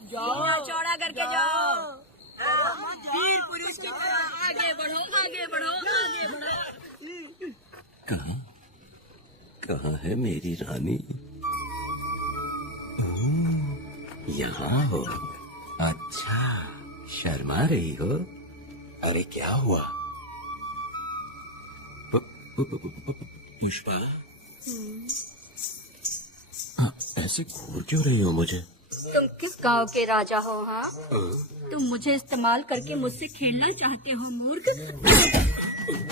सीना चौड़ा करके जाओ, वीर पुरुष की तरह आगे बढ़ो, आगे बढ़ो, आगे बढ़ो। कहाँ है मेरी रानी? यहाँ हो? अच्छा, शर्मा रही हो? अरे क्या हुआ? पुष्पा, ऐसे घूर क्यों रही हो मुझे? तुम किस गांव के राजा हो? हाँ, तुम मुझे इस्तेमाल करके मुझसे खेलना चाहते हो मूर्ख।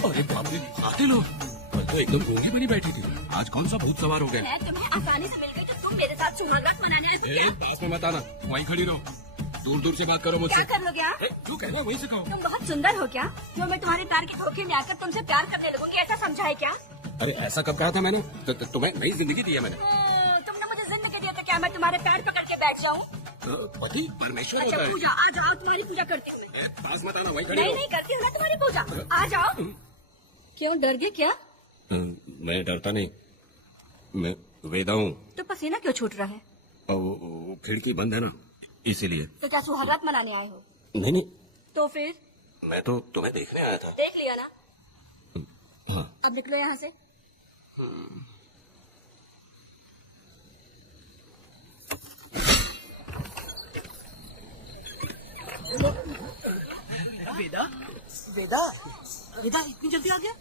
अरे बाप रे, पागल हो? कल तो एकदम गूंगी बनी बैठी थी, आज कौन सा भूत सवार हो गया? मैं तुम्हें आसानी से मिल गई तो तुम मेरे साथ सुहागरात मनाने आए हो क्या? पास में मत आना, वहीं खड़ी रहो, दूर दूर से बात करो मुझसे। क्या कर लोगे आप? जो कहना है वहीं से कहो। तुम बहुत सुंदर हो क्या, जो मैं तुम्हारे प्यार के धोखे में आकर तुमसे प्यार करने लगूंगी, ऐसा समझा है क्या? अरे ऐसा कब कहा था मैंने? तुम्हें नई जिंदगी दी है मैंने। तुमने मुझे जिंदगी दी तो क्या मैं तुम्हारे पैर पकड़ के बैठ जाऊँ? पति परमेश्वर अच्छा होता है। पूजा, आ जाओ, तुम्हारी पूजा करती हूँ मैं। पास मत आना, वहीं खड़ी नहीं रहो। नहीं करती हूँ ना तुम्हारी पूजा, आ जाओ। क्यों डर गए क्या? मैं डरता नहीं, मैं वेदा हूँ। तो पसीना क्यों छूट रहा है? और वो खिड़की बंद है ना, इसीलिए। तो क्या सुहागरात मनाने आए हो? नहीं नहीं, तो फिर मैं तो तुम्हें देखने आया था। देख लिया ना, हाँ। अब निकलो यहाँ से। वेदा वेदा वेदा इतनी जल्दी आ गया?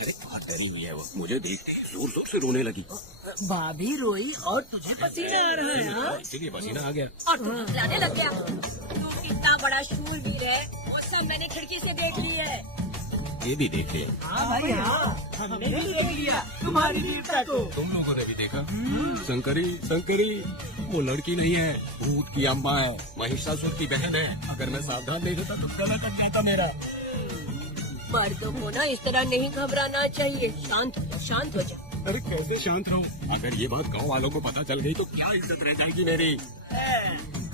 अरे बहुत डरी हुई है वो, मुझे देखते ही जोर जोर से रोने लगी। भाभी रोई और तुझे पसीना आ रहा है? हाँ? इसीलिए पसीना आ गया। और तुम खिलाने लग गया। तू कितना बड़ा शूरवीर है, वो सब मैंने खिड़की से देख ली है। ये भी देख लिया। हाँ भाई हाँ, हमने भी देख लिया तुम्हारी वीरता को। तुम लोगों ने भी देखा? शंकरी शंकरी, वो लड़की नहीं है, भूत की अम्मा है, महिषासुर की बहन है। अगर मैं सावधान नहीं रहता तो गला कट जाता मेरा। मर्दों को ना इस तरह नहीं घबराना चाहिए, शांत हो जा, शांत हो जा। अरे कैसे शांत रहूं? अगर ये बात गांव वालों को पता चल गई तो क्या इज्जत रह जाएगी मेरी?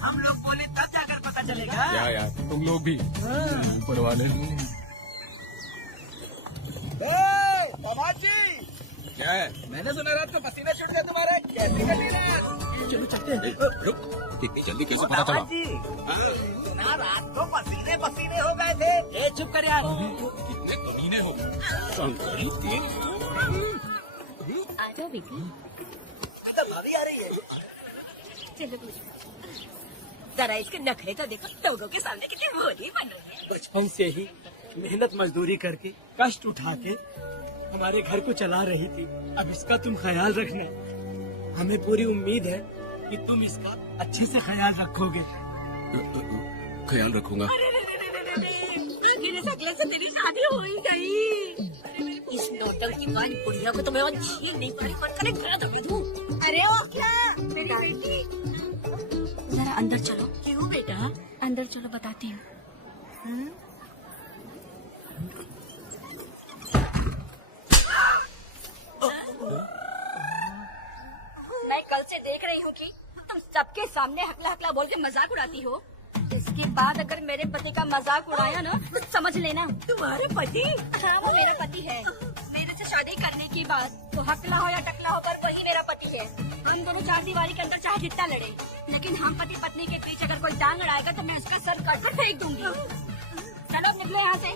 हम लोग बोले तब जाकर पता चलेगा। क्या यार, तुम लोग भी ऊपर वाले। जी, क्या है? मैंने सुना रात को पसीना छूट गया तुम्हारा, कैसे कटी रात? चलो चलते हैं। रुक, इतनी जल्दी कैसे पता चला? सुना रात को पसीने पसीने हो गए थे। ए चुप कर यार। कितने कमीने हो शंकरी, आ जाओ बेटी, भाभी आ रही है। चलो बेटी। जरा इसके नखरे तो देखो, लोगों के सामने कितनी भोली बन रही है। बचपन से ही मेहनत मजदूरी करके कष्ट उठा के हमारे घर को चला रही थी। अब इसका तुम ख्याल रखना, हमें पूरी उम्मीद है कि तुम इसका अच्छे से ख्याल रखोगे। ख्याल रखूंगा। मेरे सकले से तेरी शादी हो ही गई। इस नौटंकी वाली बुढ़िया को तो मैं और झील नहीं पारी, पर करे घर दबा दूं। अरे वो क्या, मेरी बेटी। जरा अंदर चलो। क्यों बेटा? अंदर चलो, बताती हूँ। मैं कल से देख रही हूँ कि तुम सबके सामने हकला हकला बोल के मजाक उड़ाती हो। इसके बाद अगर मेरे पति का मजाक उड़ाया ना तो समझ लेना। तुम्हारे पति? हाँ, वो मेरा पति है। मेरे से शादी करने की बात तो हकला हो या टकला हो, पर वही मेरा पति है। हम दोनों चार दीवारी के अंदर चाहे जितना लड़े, लेकिन हम पति पत्नी के बीच अगर कोई टांग अड़ाएगा तो मैं उसका सर कट कर फेंक दूंगी। चलो अब निकलो यहाँ से,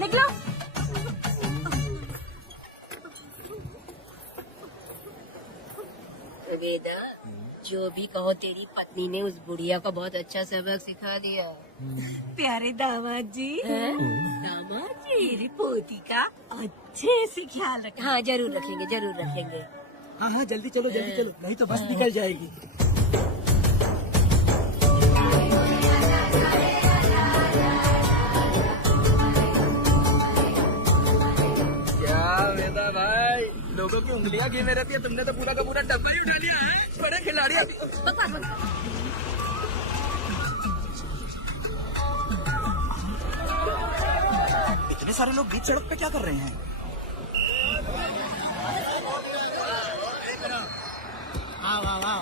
निकलो। वेदा, जो भी कहो, तेरी पत्नी ने उस बुढ़िया को बहुत अच्छा सबक सिखा दिया। प्यारे दामाद जी, दामाद जी, मेरी पोती का अच्छे से ख्याल रखें। हाँ जरूर रखेंगे, जरूर रखेंगे। हाँ हाँ जल्दी चलो, जल्दी चलो, नहीं तो बस निकल जाएगी। क्या वेदा भाई, लोगों की उंगलियां घी में रहती है, तुमने तो पूरा का पूरा डब्बा ही उठा लिया है। बड़े खिलाड़ी अभी। इतने सारे लोग बीच सड़क पे क्या कर रहे हैं? वाह वाह वाह।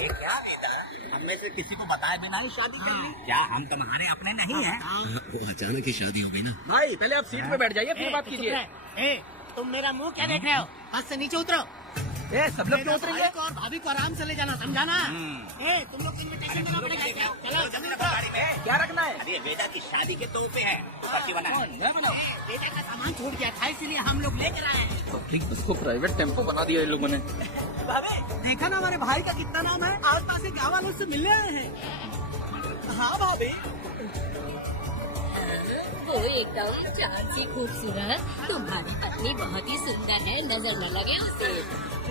ये क्या बेटा, हम में से किसी को बताए बिना ही शादी कर ली? क्या हम तुम्हारे अपने नहीं हैं? वो अचानक ही शादी हो गई ना। भाई पहले आप सीट पे बैठ जाइए, फिर बात कीजिए। तुम मेरा मुंह क्या देख रहे हो? बस से नीचे उतरो। सब लोग क्यों उतरेंगे? भाई को और भाभी को आराम से ले जाना, समझाना? तुम लोग को इन्विटेशन देना पड़ेगा। चलो जल्दी उतरो। क्या रखना है? अरे बेटा की शादी के तोहफे हैं, पर्ची बना है। बेटा का सामान छूट गया था, इसीलिए हम लोग ले चला है। पब्लिक बस को प्राइवेट टेम्पो बना दिया इन लोगों ने। देखा ना हमारे भाई का कितना नाम है, आस पास के गाँव वालों से मिलने आए हैं। हाँ भाभी, वो एकदम चाँद सी खूबसूरत, तुम्हारी पत्नी बहुत ही सुंदर है, नजर न लगे उसे।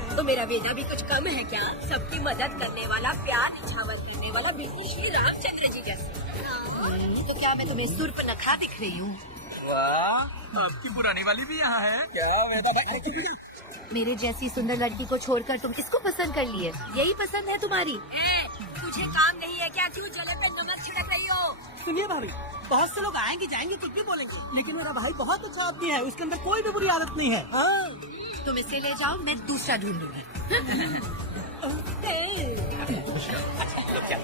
तो मेरा बेटा भी कुछ कम है क्या? सबकी मदद करने वाला, प्यार निछावर करने वाला, बिल्कुल श्री रामचंद्र जी जैसे। तो क्या मैं तुम्हें सूर्पनखा दिख रही हूँ? वाह, आपकी पुरानी वाली भी यहाँ है क्या? बेटा मेरे जैसी सुंदर लड़की को छोड़कर तुम किसको पसंद कर लिए? यही पसंद है तुम्हारी? तुझे काम नहीं है क्या? क्यों जलन पे नमक छिड़क रही हो? सुनिए भाभी, बहुत से लोग आएंगे जाएंगे कुछ भी बोलेंगे, लेकिन मेरा भाई बहुत अच्छा आदमी है, उसके अंदर कोई भी बुरी आदत नहीं है। तुम इसे ले जाओ, मैं दूसरा ढूंढूंगी।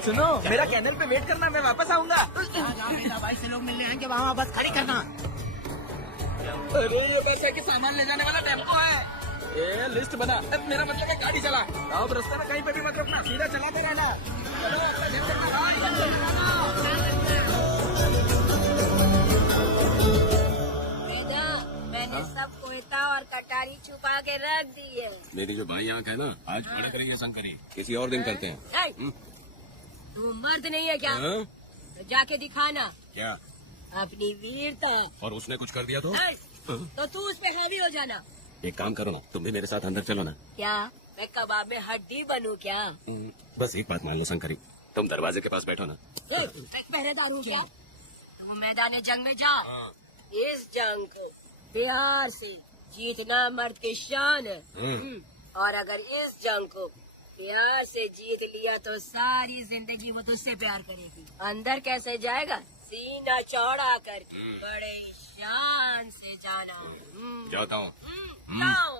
सुनो, मेरा कैनल पे वेट करना, मैं वापस आऊंगा। मेरा भाई से लोग मिलने आएंगे, वहाँ बस खड़ी करना। अरे ये बस है कि सामान ले जाने वाला टेम्पो है। ये लिस्ट बना, अब मेरा मतलब है गाड़ी चला। अब रास्ते में कहीं पे भी मत रुकना, सीधा चलाते रहना। मैंने सब कोयता और कटारी छुपा के रख दी है। मेरी जो भाई आंख है ना, आज बड़े करेंगे शंकरी, किसी और दिन करते हैं। तू मर्द नहीं है क्या? हाँ? तो जाके दिखाना क्या? अपनी वीरता। और उसने कुछ कर दिया तो? तो तू उस पे हावी हो जाना। एक काम करो ना, तुम भी मेरे साथ अंदर चलो ना। क्या मैं कबाब में हड्डी बनूं क्या? बस एक बात मान लो शंकरी, तुम दरवाजे के पास बैठो ना। पहरेदार हूँ क्या? तुम मैदान जंग में जाओ। इस जंग को प्यार से जीतना मर्द की शान है। और अगर इस जंग को प्यार से जीत लिया तो सारी जिंदगी वो तुझसे प्यार करेगी। अंदर कैसे जाएगा? सीना चौड़ा करके बड़े शान से जाना। जाता हूँ। जाओ।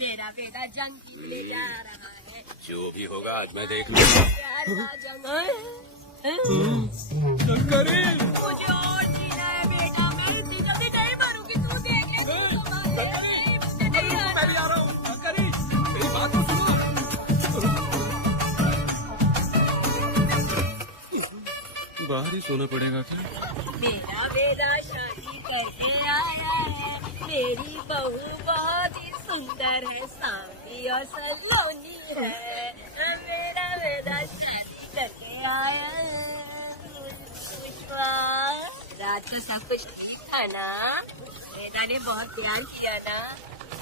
मेरा बेटा जंग के लिए जा रहा है। जो भी होगा आज मैं देख लूंगा। प्यार का जंग है। मुझे और जीना है बेटा, मैं इतनी जल्दी नहीं मरूंगी, तू देख ले। बाहर ही सोना पड़ेगा क्या? मेरा बेटा शादी करके आया है, मेरी बहू बहुत ही सुंदर है, सांवली और सलोनी है। मेरा बेटा शादी करके आया है। पुष्पा, रात को सब कुछ ठीक था ना? बेटा ने बहुत प्यार किया ना?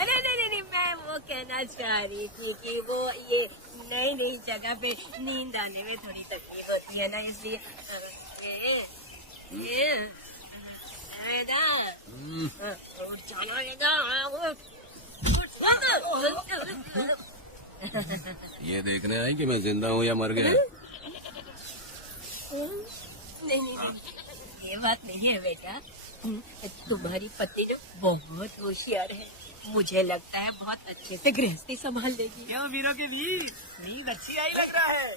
अरे नहीं, मैं वो कहना चाह रही थी कि वो ये नई जगह पे नींद आने में थोड़ी तकलीफ होती है ना, इसलिए ये देखने आई कि मैं जिंदा हूँ या मर गया? नहीं, ये बात नहीं है बेटा। तुम्हारी पत्नी जो बहुत होशियार है, मुझे लगता है बहुत अच्छे से गृहस्थी संभाल लेगी। क्यों वीरों के वीर, नींद अच्छी आई लग रहा है।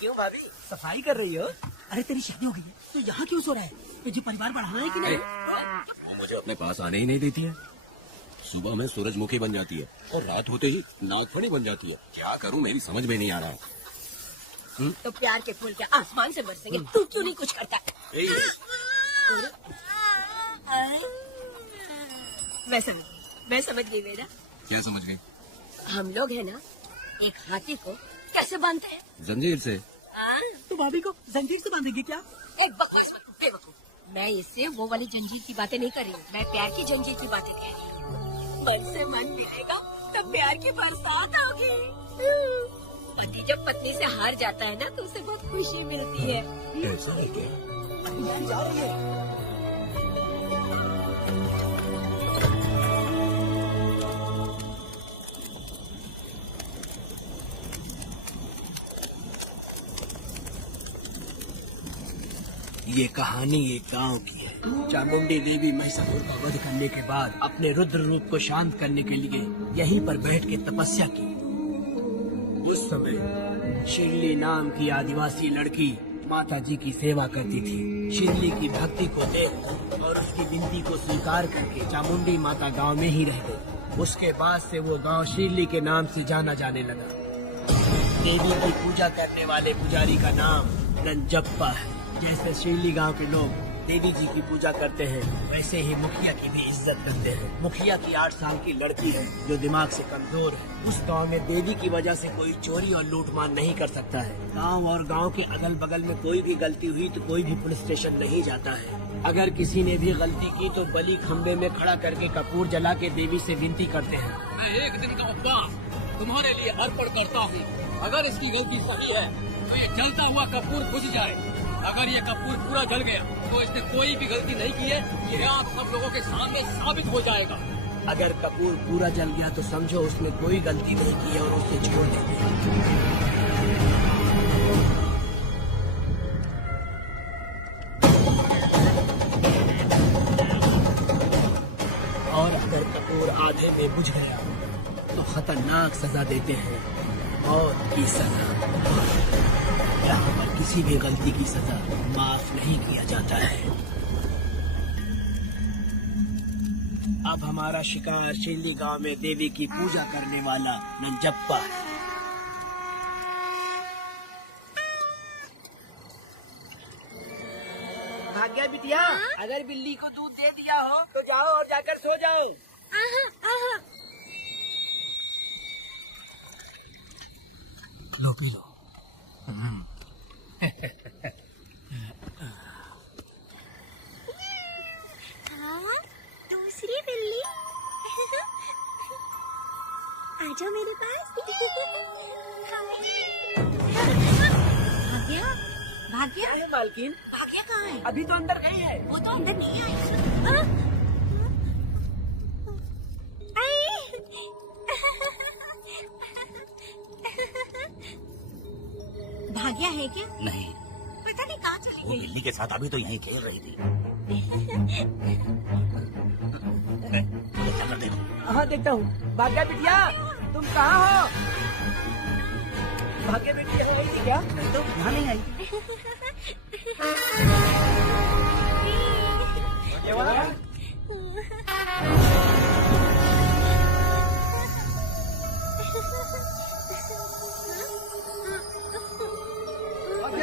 क्यों भाभी सफाई कर रही हो? अरे तेरी शादी हो गई है तो यहाँ क्यों सो रहा है? तुझे परिवार बढ़ाना है कि नहीं? वो मुझे अपने पास आने ही नहीं देती है। सुबह में सूरजमुखी बन जाती है और रात होते ही नागफनी बन जाती है। क्या करूँ मेरी समझ में नहीं आ रहा। तो प्यार के फूल क्या आसमान से बरसेंगे? तू क्यों नहीं कुछ करता? मैं समझ गई बेटा। क्या समझ गई? हम लोग है ना, एक हाथी को कैसे बांधते हैं? जंजीर से। तो भाभी को जंजीर से बांधेगी क्या? एक बकवास मत, बेवकूफ। मैं इससे वो वाली जंजीर की बातें नहीं कर रही हूँ, मैं प्यार की जंजीर की बातें कह रही हूँ। मन से मन मिलेगा तब प्यार की बरसात होगी। पति जब पत्नी से हार जाता है ना तो उसे बहुत खुशी मिलती है। ऐसा है क्या? जा रही है। ये कहानी एक गांव की है। चामुंडी देवी महिषासुर का वध करने के बाद अपने रुद्र रूप को शांत करने के लिए यहीं पर बैठ के तपस्या की। उस समय शिरली नाम की आदिवासी लड़की माता जी की सेवा करती थी। शिरली की भक्ति को देख और उसकी विनती को स्वीकार करके चामुंडी माता गांव में ही रह गई। उसके बाद से वो गांव शिरली के नाम से जाना जाने लगा। देवी की पूजा करने वाले पुजारी का नाम नंजप्पा है। जैसे शिरली गांव के लोग देवी जी की पूजा करते हैं, वैसे ही मुखिया की भी इज्जत करते हैं। मुखिया की 8 साल की लड़की है जो दिमाग से कमजोर है। उस गांव में देवी की वजह से कोई चोरी और लूटमार नहीं कर सकता है। गांव और गांव के अगल बगल में कोई भी गलती हुई तो कोई भी पुलिस स्टेशन नहीं जाता है। अगर किसी ने भी गलती की तो बलि खम्बे में खड़ा करके कपूर जला के देवी से विनती करते हैं। मैं एक दिन का उपवास तुम्हारे लिए अर्पण करता हूँ। अगर इसकी गलती सही है तो ये जलता हुआ कपूर बुझ जाए। अगर ये कपूर पूरा जल गया तो इसने कोई भी गलती नहीं की है, ये आप सब लोगों के सामने साबित हो जाएगा। अगर कपूर पूरा जल गया तो समझो उसने कोई गलती नहीं की है और उसे छोड़ देंगे। और अगर कपूर आधे में बुझ गया तो खतरनाक सजा देते हैं, मौत की सजा। यहाँ पर किसी भी गलती की सजा माफ नहीं किया जाता है। अब हमारा शिकार शिरली गांव में देवी की पूजा करने वाला नंजप्पा है। भाग्या बिटिया, अगर बिल्ली को दूध दे दिया हो तो जाओ और जाकर सो जाओ। लो पी लो। दूसरी बिल्ली आजा मेरे पास। भाग्या, भाग्या, मालकिन, भाग्या कहाँ है? अभी तो अंदर गई है। वो तो अंदर नहीं आई। भाग्या है क्या? नहीं, पता नहीं कहाँ चली वो गई। बिल्ली के साथ अभी तो यहीं खेल रही थी। देखो, हाँ देखता हूँ। भाग्या बिटिया, तुम कहाँ हो? भाग्या बिटिया आई थी क्या? नहीं तो यहाँ नहीं आई।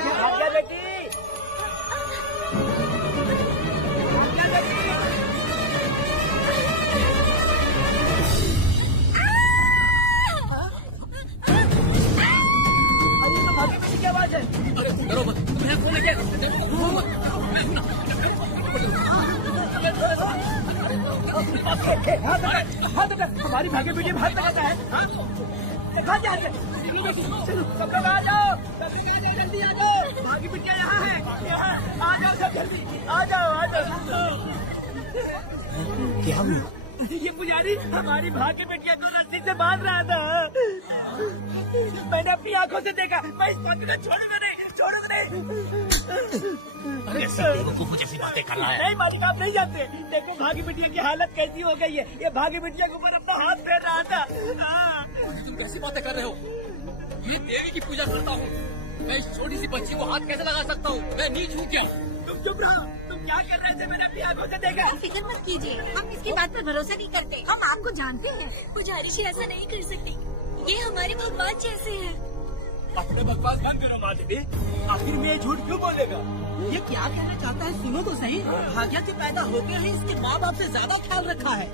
भाग्या बेटी, भाग्या बेटी। भाग्य बेटी की आवाज है। अरे डरो मत, तुम यहाँ खोले क्या? डरो मत, मैं हूं ना। हाथ तक हमारी भाग्य बेटी में हाथ लगाता है। कहाँ जा रहे? चलो सब लोग आ जाओ, जल्दी आ जाओ। भाग्य बेटिया यहाँ है, आ जाओ सब जल्दी, आ जाओ आ जाओ। क्या हुआ? ये पुजारी हमारी भाग्य बेटिया को रस्सी से बांध रहा था। मैंने अपनी आंखों से देखा। मैं इस बात को छोड़ूंगा नहीं, छोड़ूंगा नहीं। कैसी बेवकूफों जैसी बातें कर रहा है। नहीं मालिक, आप नहीं जानते। देखो भाग्य बिटिया की हालत कैसी हो गई है। ये भाग्य बिटिया के ऊपर अपना हाथ फेर रहा था। तुम कैसी बातें कर रहे हो? ये देवी की पूजा करता हूँ, मैं इस छोटी सी बच्ची को हाथ कैसे लगा सकता हूँ? मैं नीच हूँ क्या? तुम चुप रहो। तुम क्या कर रहे थे? मैंने अपनी आंखों से देखा। फिक्र मत कीजिए, हम इसकी बात पर भरोसा नहीं करते। हम आपको जानते हैं। पुजारी जी ऐसा नहीं कर सकती, ये हमारे भगवान जैसे हैं। अपने बकवास बंद करो माँ देवी। आखिर में ये झूठ क्यों बोलेगा? ये क्या कहना चाहता है? सुनो तो सही। भाग्या के पैदा हो गए हैं, इसके माँ बाप से ज्यादा ख्याल रखा है।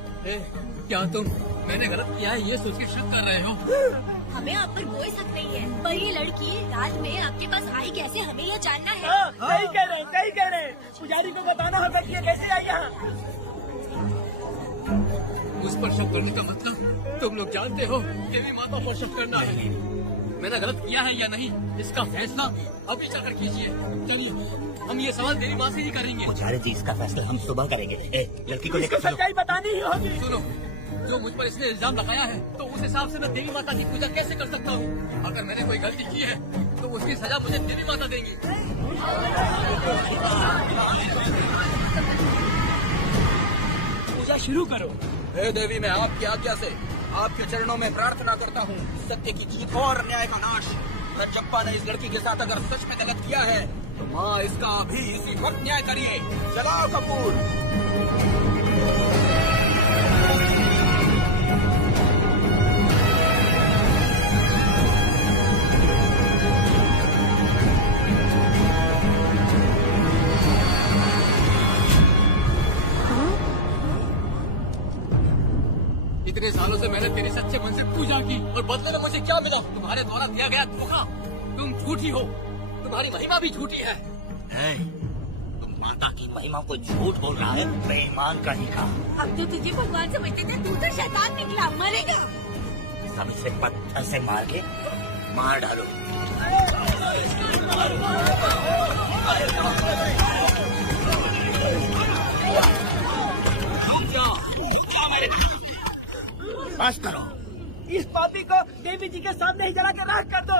क्या तुम मैंने गलत किया है ये सोच के शक कर रहे हो? हमें आप पर कोई शक नहीं है, पर ये लड़की रात में आपके पास आई कैसे, हमें यह जानना है। सही कह रहे हैं, सही कह रहे हैं। पुजारी को बताना होगा कि ये कैसे आई यहाँ। उस पर शक करने का मतलब तुम लोग जानते हो, देवी माता पर शक करना है। मैंने गलत किया है या नहीं, इसका फैसला अभी चलकर कीजिए। चलिए, हम ये सवाल देवी माँ से ही करेंगे। पुजारी जी, इसका फैसला हम सुबह करेंगे। लड़की को लेकर चलो। सच्चाई बतानी ही होगी। सुनो, जो मुझ पर इसने इल्जाम लगाया है, तो उस हिसाब से मैं देवी माता की पूजा कैसे कर सकता हूँ? अगर मैंने कोई गलती की है तो उसकी सजा मुझे देवी माता देंगी। पूजा शुरू करो। हे देवी, मैं आपकी आज्ञा से आपके चरणों में प्रार्थना करता हूँ, सत्य की जीत और न्याय का नाश। रज्जप्पा ने इस लड़की के साथ अगर सच में गलत किया है तो माँ इसका अभी इसी वक्त न्याय करिए। चलाओ कपूर। इतने सालों से मैंने तेरी सच्चे मन से पूजा की और बदले में मुझे क्या मिला? तुम्हारे द्वारा दिया गया धोखा। तुम झूठी हो, तुम्हारी महिमा भी झूठी है। तुम माता की महिमा को झूठ बोल रहा है, बेईमान कहीं का। अब तो तुझे भगवान समझते थे, तू तो शैतान निकला, मरेगा। सब इसे पत्थर से मार के मार डालो। बस करो। इस पापी को देवी जी के सामने ही जला के राख कर दो।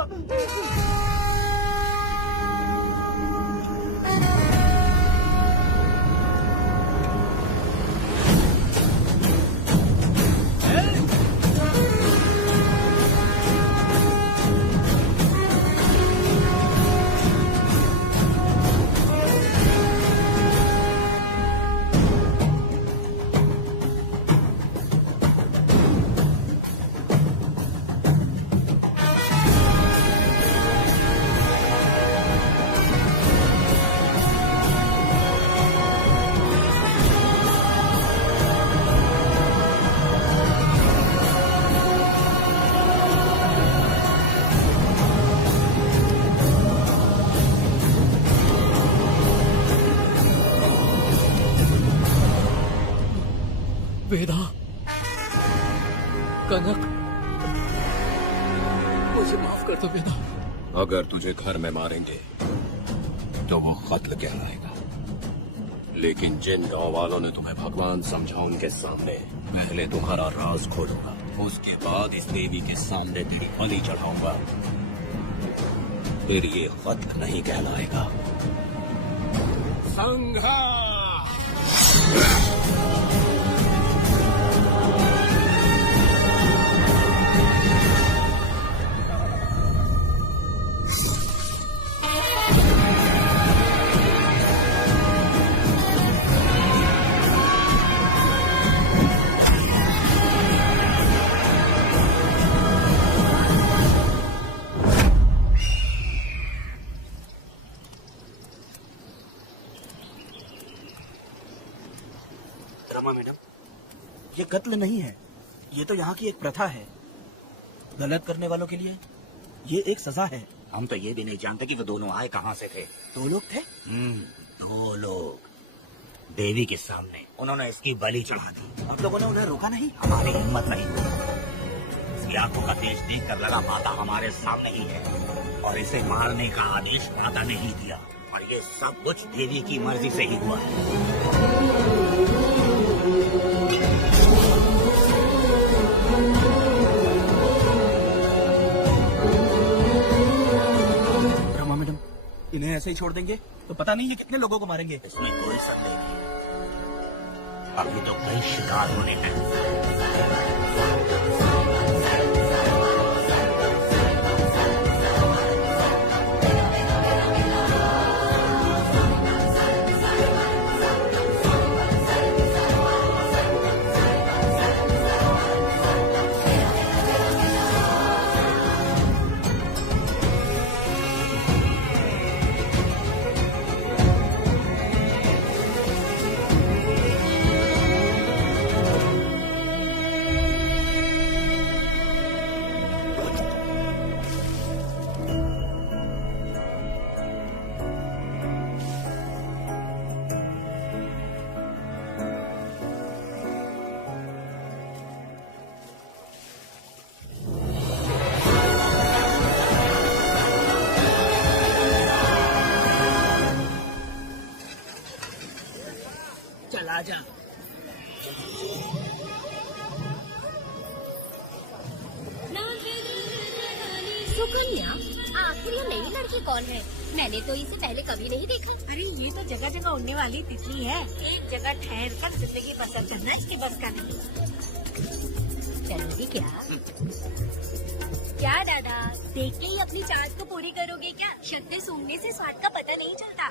वेदा, कनक, मुझे माफ कर दो वेदा। अगर तुझे घर में मारेंगे तो वो कत्ल कहलाएगा, लेकिन जिन गाँव वालों ने तुम्हें भगवान समझा उनके सामने पहले तुम्हारा राज खोलूंगा, उसके बाद इस देवी के सामने तेरी बलि चढ़ाऊंगा, फिर ये कत्ल नहीं कहलाएगा। संघर्ष। रमा मैडम, ये कत्ल नहीं है, ये तो यहाँ की एक प्रथा है। गलत करने वालों के लिए ये एक सजा है। हम तो ये भी नहीं जानते कि वो दोनों आए कहाँ से थे। 2 लोग थे। 2 लोग देवी के सामने, उन्होंने इसकी बलि चढ़ा दी। आप लोगों ने उन्हें रोका नहीं? हमारी हिम्मत नहीं हुई। इसकी आंखों का तेज देख कर लगा माता हमारे सामने ही है, और इसे मारने का आदेश माता ने ही दिया, और ये सब कुछ देवी की मर्जी से ही हुआ है। रमा मैडम, इन्हें ऐसे ही छोड़ देंगे तो पता नहीं ये कितने लोगों को मारेंगे। इसमें कोई संदेह नहीं। अभी तो कई शिकार होने हैं। आजा। सुकन्या, आप आखिर ये नई लड़की कौन है? मैंने तो इसे पहले कभी नहीं देखा। अरे ये तो जगह जगह उड़ने वाली तितली है। एक जगह ठहर कर जिंदगी बसर करना इसकी बस का नहीं। चलोगी क्या? क्या दादा, देख के ही अपनी चाहत को पूरी करोगे क्या? शक्ति सूंघने से स्वाद का पता नहीं चलता।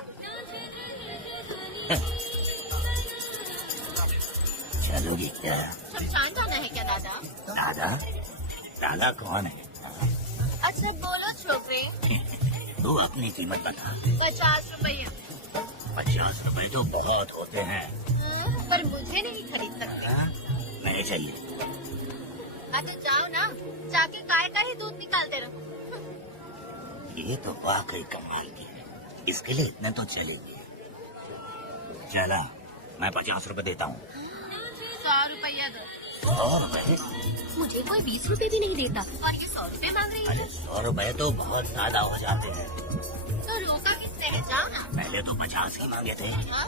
चलोगी क्या? शमशान जाना है क्या दादा? दादा? दादा कौन है? अच्छा बोलो छोकरे। तू अपनी कीमत बता। 50 रुपया। 50 रुपए तो बहुत होते हैं। पर मुझे नहीं खरीद सकते। नहीं चाहिए। अच्छा जाओ ना, जाके गाय का ही दूध निकालते रहो। ये तो वाकई कमाल की है। इसके लिए इतने तो चलेंगे। चला, मैं 50 रुपए देता हूँ। 100 रुपया दो। 100 रुपए? मुझे कोई 20 रुपए भी नहीं देता और ये 100 रुपए मांग रही है। अरे 100 रुपए तो बहुत ज्यादा हो जाते हैं। तो रोका किसने है? जाओ ना। पहले तो 50 ही मांगे थे। हाँ?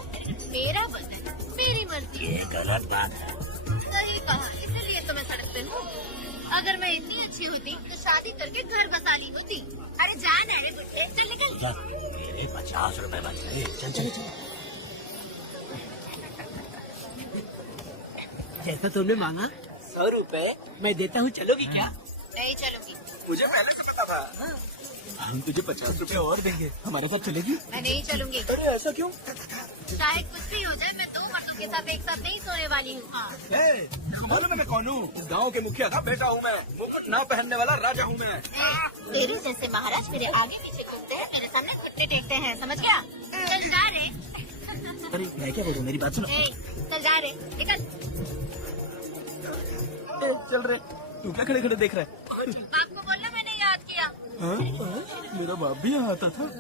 मेरा बदन, मेरी मर्जी। ये गलत बात है। सही कहा, इसलिए तो मैं सड़क पे हूँ। अगर मैं इतनी अच्छी होती तो शादी करके घर बसा ली होती। अरे जान है रे बुढ़े, चल निकल। मेरे 50 रुपए बच गए। चल चल चल। जैसा तुमने मांगा 100 रुपए मैं देता हूँ, चलोगी क्या? नहीं चलूंगी। मुझे पहले से पता था। हम तुझे 50 रुपए और देंगे, हमारे साथ चलेगी? मैं नहीं चलूंगी। अरे ऐसा क्यों? चाहे कुछ भी हो जाए, मैं 2 मर्दों के साथ एक साथ नहीं सोने वाली हूँ। मालूम है मैं कौन हूँ? इस गाँव के मुखिया का बेटा हूँ मैं। मुकुट ना पहनने वाला राजा हूँ मैं। तेरे जैसे महाराज मेरे आगे पीछे घूमते हैं, मेरे सामने घुटने टेकते हैं, समझ गया? चल जा रे। अरे मैं क्या बोलूँ, मेरी बात सुनो। चल जा रे, निकल। चल रहे, तू क्या खड़े खड़े देख रहा है? आपको बोलना मैंने याद किया। हाँ? मेरा बाप भी यहाँ आता था।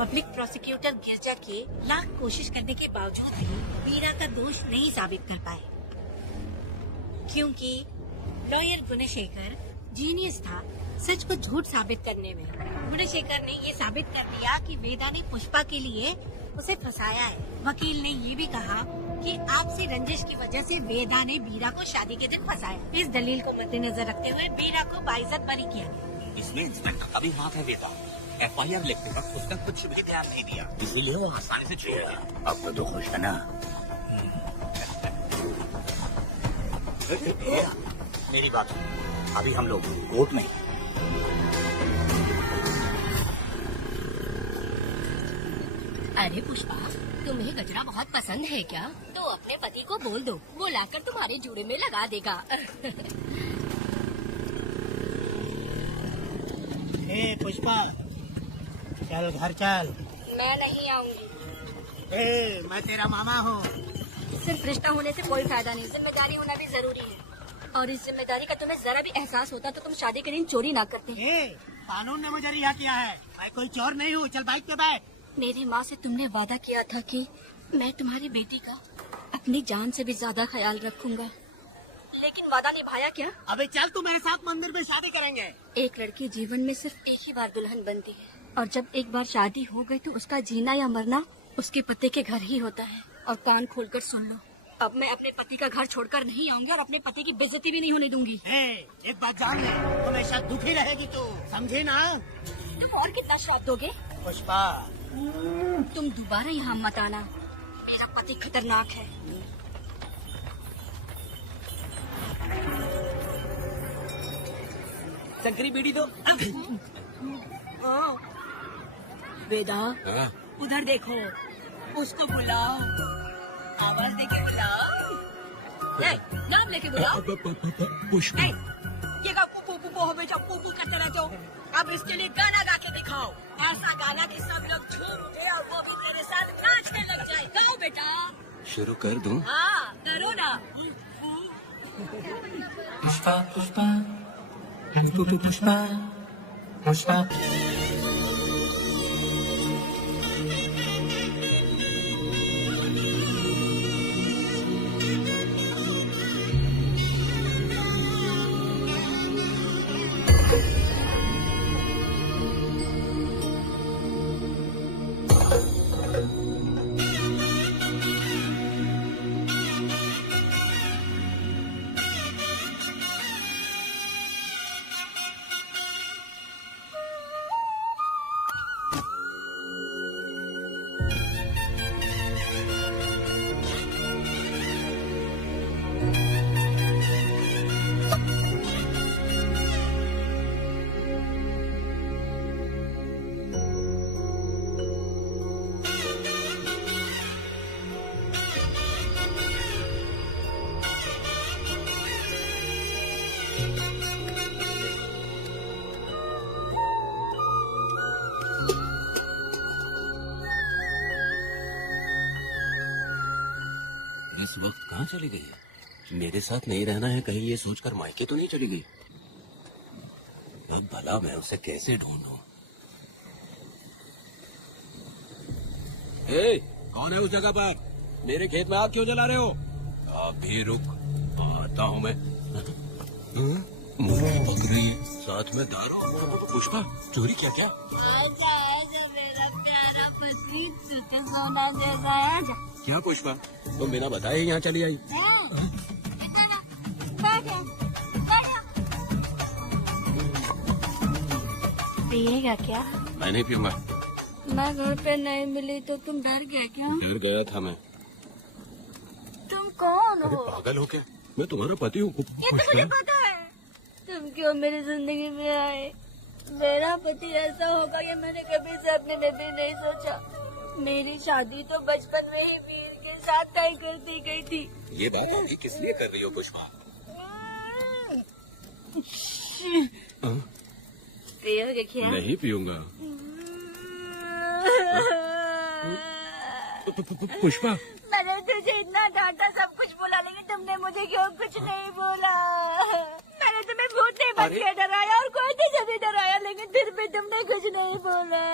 पब्लिक प्रोसिक्यूटर गिरजा के लाख कोशिश करने के बावजूद भी मीरा का दोष नहीं साबित कर पाए, क्योंकि लॉयर गुणशेखर जीनियस था सच को झूठ साबित करने में। गुणशेखर ने ये साबित कर दिया कि वेदा ने पुष्पा के लिए उसे फंसाया है। वकील ने ये भी कहा कि आपसी रंजिश की वजह से वेदा ने बीरा को शादी के दिन फंसाया। इस दलील को मद्देनजर रखते हुए बीरा को बाइज्जत बरी किया गया। इसमें इंस्पेक्टर का भी हाथ है बेटा। FIR लिखते वक्त उसका कुछ भी ध्यान नहीं दिया, इसीलिए वो आसानी से छूट गया। अब तो खुश है ना? मेरी बात सुन, अभी हम लोग कोर्ट में। अरे पुष्पा, तुम्हें गजरा बहुत पसंद है क्या? तो अपने पति को बोल दो, वो लाकर तुम्हारे जूड़े में लगा देगा। ए पुष्पा, चल घर चल। मैं नहीं आऊंगी। ए, मैं तेरा मामा हूँ। सिर्फ रिश्ता होने से कोई फायदा नहीं, जिम्मेदारी होना भी जरूरी है। और इस जिम्मेदारी का तुम्हें जरा भी एहसास होता तो तुम शादी के दिन चोरी ना करते। कानून ने मुझे रिहा किया है, मैं कोई चोर नहीं हूँ। चल बाइक पे बैठ। मेरी माँ से तुमने वादा किया था कि मैं तुम्हारी बेटी का अपनी जान से भी ज्यादा ख्याल रखूंगा, लेकिन वादा निभाया क्या? अबे चल, तू मेरे साथ मंदिर में शादी करेंगे। एक लड़की जीवन में सिर्फ एक ही बार दुल्हन बनती है, और जब एक बार शादी हो गई तो उसका जीना या मरना उसके पति के घर ही होता है। और कान खोलकर सुन लो, अब मैं अपने पति का घर छोड़कर नहीं आऊंगी और अपने पति की बेइज्जती भी नहीं होने दूंगी। एक बात जान ले, हमेशा दुखी रहेगी तू, समझी ना? तुम और कितना श्राप दोगे? पुष्पा, तुम दोबारा यहाँ मत आना, मेरा पति खतरनाक है। शंकरी बीड़ी दो। वेदा, हाँ? उधर देखो, उसको बुलाओ, आवाज देके बुलाओ। ए, नाम लेके बुलाओ। पुष्पा, ये का पुपू पुपू हो बेटा, पुपू करते रहते हो। अब इसके लिए गाना गा के दिखाओ, ऐसा गाना कि सब लोग झूम उठे और वो भी तेरे साथ नाचने लग जाए। गाओ बेटा। शुरू कर दूं? हाँ, करो ना। पुष्पा पुष्पा पुष्पा पुष्पा। इस वक्त कहाँ चली गई है? मेरे साथ नहीं रहना है कहीं ये सोचकर मायके तो नहीं चली गई? अब भला मैं उसे कैसे ढूंढूं? कौन है उस जगह पर? मेरे खेत में आग क्यों जला रहे हो? आप भी रुक, आता हूँ मैं। मुर्गी पक रही है, साथ में दारू। पुष्पा, चोरी क्या? क्या आजा आजा मेरा प्यारा पति, तुझे सोना जैसा आजा। क्या पुष्पा, तुम बिना बताए ही यहाँ चली आई? पिएगा क्या? मैं नहीं पीऊंगा। मैं घर पे नहीं मिली तो तुम डर गए क्या? डर गया था मैं। तुम कौन अरे हो? पागल हो क्या? मैं तुम्हारा पति हूँ। ये तो मुझे पता है। तुम क्यों मेरी जिंदगी में आए? मेरा पति ऐसा होगा ये मैंने कभी सपने में भी नहीं सोचा। मेरी शादी तो बचपन में ही वीर के साथ तय कर दी गई थी। ये बात अभी किस लिए कर रही हो पुष्पा? पियोगे क्या? नहीं पीऊंगा। पुष्पा, मैंने तुझे इतना डांटा, सब कुछ बोला, लेकिन तुमने मुझे क्यों कुछ नहीं बोला? मैंने तुम्हें भूत नहीं बन के डराया और कोई तुझे भी डराया, लेकिन फिर भी तुमने कुछ नहीं बोला।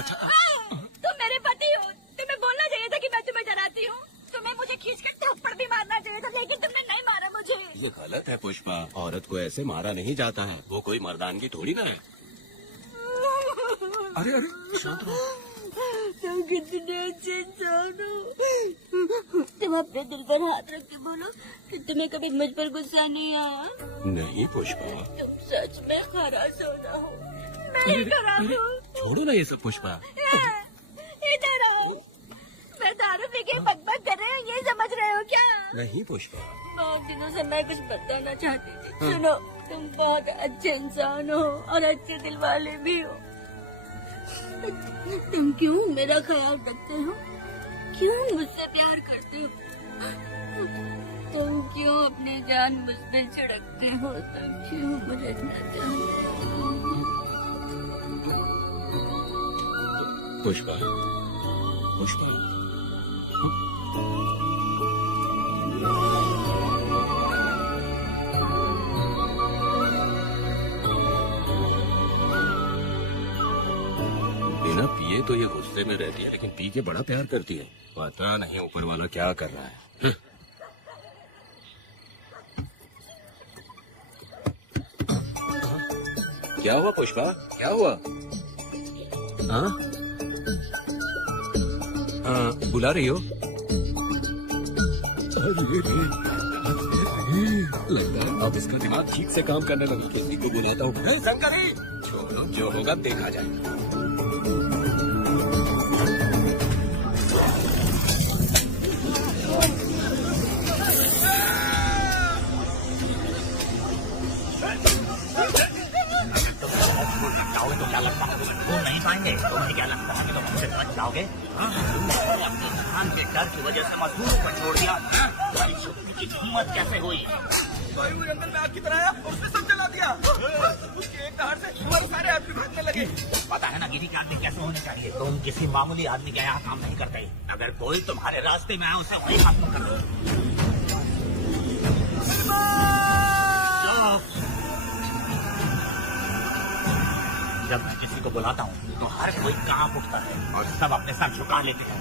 अच्छा, तुम मेरे पति हो, तुम्हें बोलना चाहिए था कि मैं तुम्हें डराती हूँ। तुम्हें मुझे खींचकर थप्पड़ भी मारना चाहिए था, लेकिन तुमने नहीं मारा मुझे। ये गलत है पुष्पा, औरत को ऐसे मारा नहीं जाता है, वो कोई मर्दानगी थोड़ी ना है। अरे अरे शांत रहो। तुम कितने अच्छे इंसान हो। तुम अपने दिल पर हाथ रख के बोलो कि तुम्हें कभी मुझ पर गुस्सा नहीं आया। नहीं पुष्पा, तुम सच में खरा सोना हो। मैं खराब हूँ। छोड़ो ना ये सब पुष्पा। इधर आओ। मैं दारू पी के बकबक कर रहे हैं, ये समझ रहे हो क्या? नहीं पुष्पा। बहुत दिनों से मैं कुछ बताना चाहती थी। सुनो, तुम बहुत अच्छे इंसान हो और अच्छे दिल वाले भी हो। तुम क्यों मेरा ख्याल रखते हो? क्यों मुझसे प्यार करते हो? तुम क्यों अपनी जान मुझ पे छिड़कते हो? तुम क्यों मुझे इतना चाहते हो? पुष्पा, पुष्पा, बिना पिए तो ये गुस्से में रहती है, लेकिन पी के बड़ा प्यार करती है। पता नहीं ऊपर वाला क्या कर रहा है। क्या हुआ पुष्पा, क्या हुआ? हाँ, बुला रही हो? लगता है अब इसका दिमाग ठीक से काम करने लगा। किसी को बुलाता हूँ। शंकरी, छोड़ो, जो होगा देखा जाएगा। जाओगे तो क्या लगता है वो नहीं पाएंगे। तुम्हें क्या लगता है कि तुम हमसे बच जाओगे? तुमने अपनी जान के डर की वजह से मजदूरों को छोड़ दिया। तुम्हारी शक्ति की हिम्मत कैसे हुई? कोई भी अंदर में आग की तरह आया और उसने सब जला दिया। उसके एक दहाड़ से हमारे सारे आदमी भागने लगे। पता है ना गिरी के आदमी कैसे होने चाहिए। तुम किसी मामूली आदमी के यहाँ काम नहीं करते। अगर कोई तुम्हारे रास्ते में आए उसे वही खत्म कर दो। जब मैं किसी को बुलाता हूँ तो हर कोई कांप उठता है और सब अपने सर झुका लेते हैं।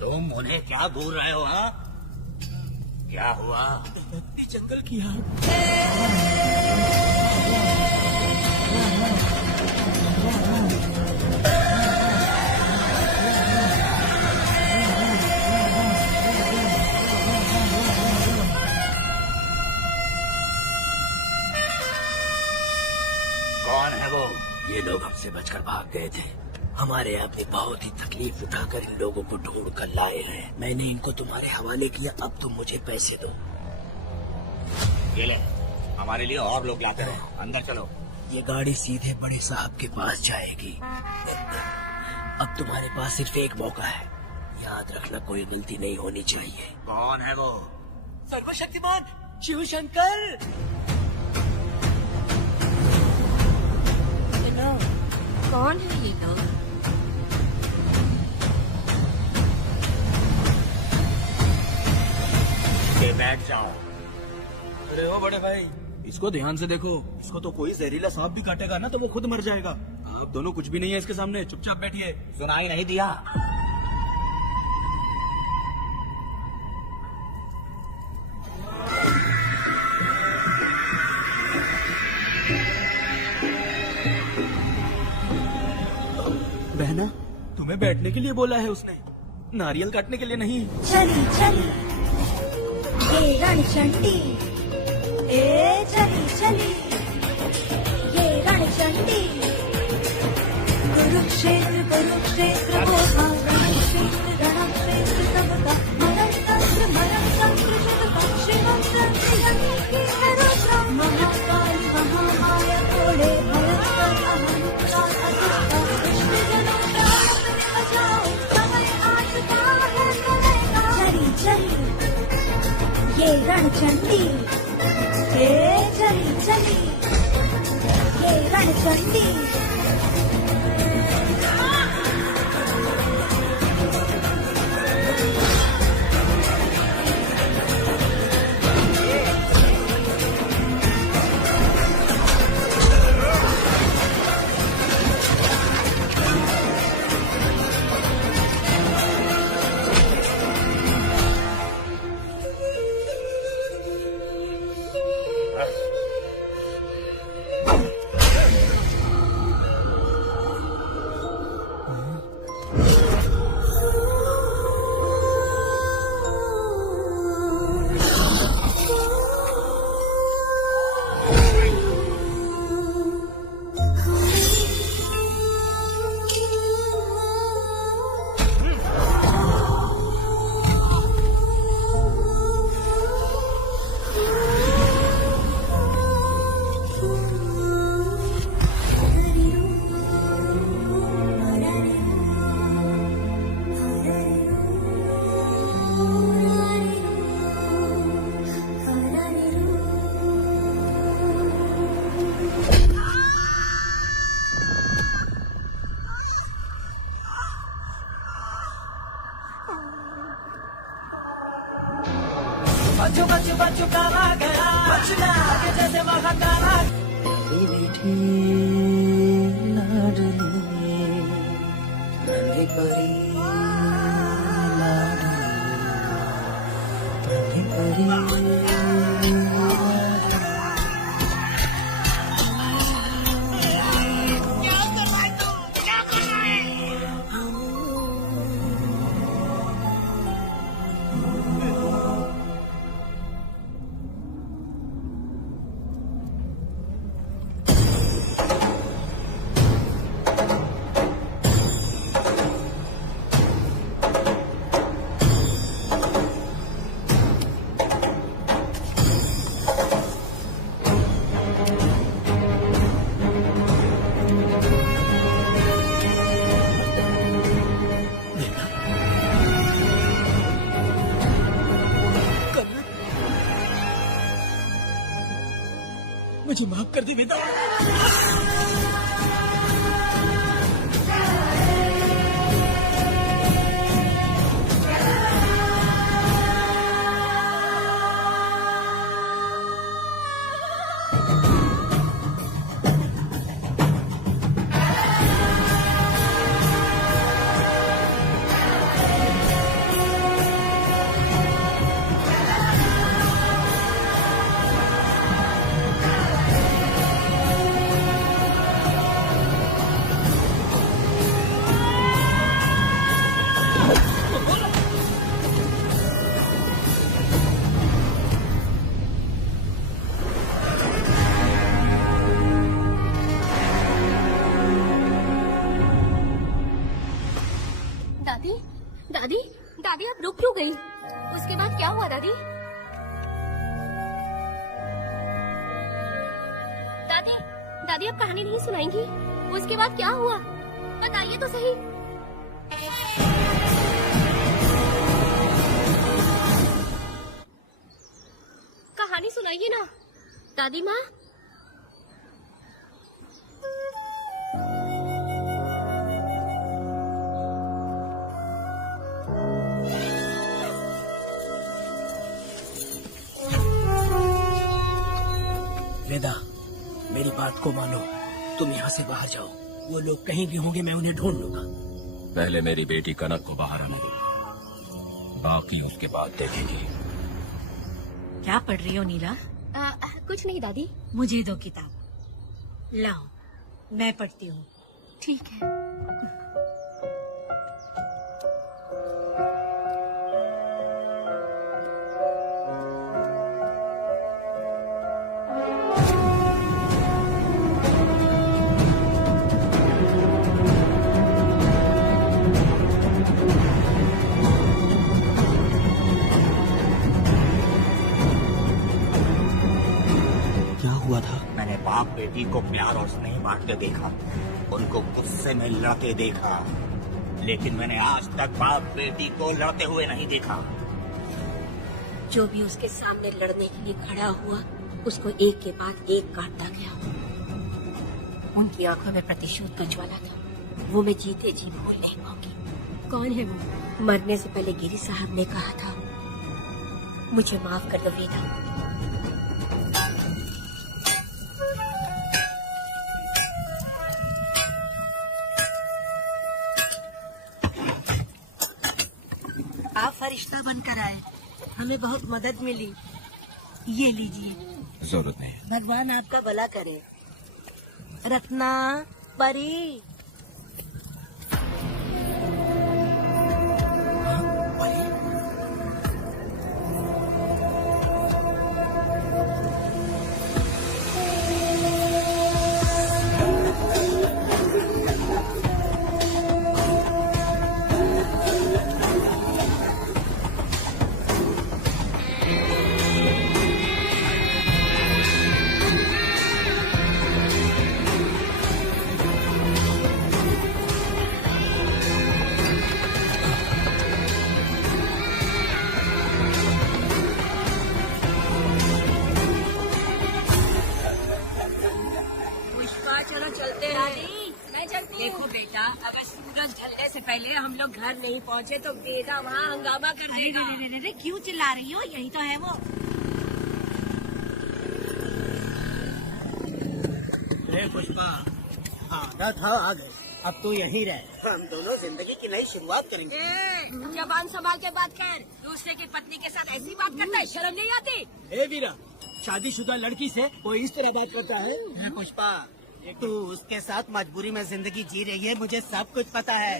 तुम उन्हें क्या बोल रहे हो? हाँ, क्या हुआ? जंगल की आग। कौन है वो? ये लोग हमसे बचकर भाग गए थे। हमारे यहाँ पे बहुत ही तकलीफ उठाकर इन लोगों को ढूंढ कर लाए हैं। मैंने इनको तुम्हारे हवाले किया, अब तुम मुझे पैसे दो। ये ले, हमारे लिए और लोग लाते रहे। अंदर चलो। ये गाड़ी सीधे बड़े साहब के पास जाएगी। अब तुम्हारे पास सिर्फ एक मौका है, याद रखना कोई गलती नहीं होनी चाहिए। कौन है वो? सर्वशक्तिमान शिव शंकर। कौन है ये लोग? बैठ जाओ। अरे ओ बड़े भाई, इसको ध्यान से देखो। इसको तो कोई जहरीला सांप भी काटेगा ना तो वो खुद मर जाएगा। आप दोनों कुछ भी नहीं है इसके सामने, चुपचाप बैठिए। सुनाई नहीं दिया? बहना, तुम्हें बैठने के लिए बोला है उसने, नारियल काटने के लिए नहीं। चली चली ये रणचंडी, ए चली चली ये रणचंडी। कुरुक्षेत्र कुरुक्षेत्र होगा, रणक्षेत्र रणक्षेत्र सबका। मरणतंत्र मरणतंत्र सबका, शिवम संयमी की है रुद्रा। महाकाली महामाया तोड़े भयंकर अहंकार अतिष्ठा। विष्णुजनों प्राण अपने बचाओ, समय आ चुका है समय का। चली चली ये रणचंडी, ए चली चली ये रणचंडी। बच्चों बच्चों बच्चों काला गया, बचना आगे जैसे महाकाला। मेरी बेटी लाडली, नन्ही परी लाडली, नन्ही परी। क्या कर रहा है तू? क्या मुझे माफ कर दे वेदा। दादी, दादी आप रुक क्यों गई? उसके बाद क्या हुआ दादी? दादी, दादी आप कहानी नहीं सुनाएंगी? उसके बाद क्या हुआ? बताइए तो सही। कहानी सुनाइए ना, दादी माँ। वेदा, मेरी बात को मानो, तुम यहाँ से बाहर जाओ। वो लोग कहीं भी होंगे, मैं उन्हें ढूंढ लूंगा। पहले मेरी बेटी कनक को बाहर आने दो, बाकी उसके बाद देखेंगे। क्या पढ़ रही हो नीला? कुछ नहीं दादी। मुझे दो किताब। लाओ, मैं पढ़ती हूँ। ठीक है। मैंने बाप बेटी को प्यार और स्नेह बांटते देखा, उनको गुस्से में लड़ते देखा, लेकिन मैंने आज तक बाप बेटी को लड़ते हुए नहीं देखा। जो भी उसके सामने लड़ने के लिए खड़ा हुआ, उसको एक के बाद एक काटता गया। उनकी आंखों में प्रतिशोध का ज्वाला था, वो मैं जीते जी भूल नहीं पाऊंगी। कौन है वो? मरने से पहले गिरी साहब ने कहा था, मुझे माफ कर दो वेदा। आप फरिश्ता बनकर आए, हमें बहुत मदद मिली। ये लीजिए। जरूरत नहीं। भगवान आपका भला करे। रत्ना, परी, देखो बेटा, अगर सूरज ढलने से पहले हम लोग घर नहीं पहुँचे तो वेदा वहाँ हंगामा कर देगा। अरे क्यों चिल्ला रही हो? यही तो है वो। पुष्पा, आधा था आ गए, अब तो यहीं रहे। हम दोनों जिंदगी की नई शुरुआत करेंगे। जबान संभाल के बात कर। दूसरे की पत्नी के साथ ऐसी बात करता है, शर्म नहीं आती? हे वीरा, शादीशुदा लड़की से कोई इस तरह बात करता है? पुष्पा, तू उसके साथ मजबूरी में जिंदगी जी रही है, मुझे सब कुछ पता है।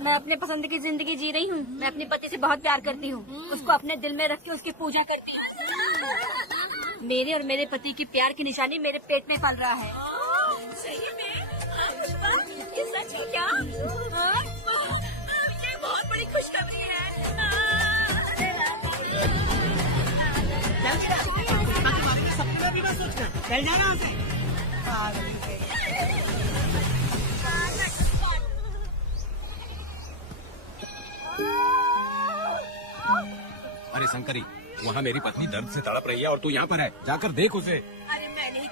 मैं अपने पसंद की जिंदगी जी रही हूँ। मैं अपने पति से बहुत प्यार करती हूँ, उसको अपने दिल में रख के उसकी पूजा करती हूँ। मेरे और मेरे पति की प्यार की निशानी मेरे पेट में पल रहा है। सही में? पुष्पा, ये सच है क्या? ये बहुत बड़ी खुशखबरी है। सपना भी मत सोचना, चल जाना यहाँ से। अरे शंकरी, वहाँ मेरी पत्नी दर्द से तड़प रही है और तू यहाँ पर है, जाकर देख उसे। अरे मैं नहीं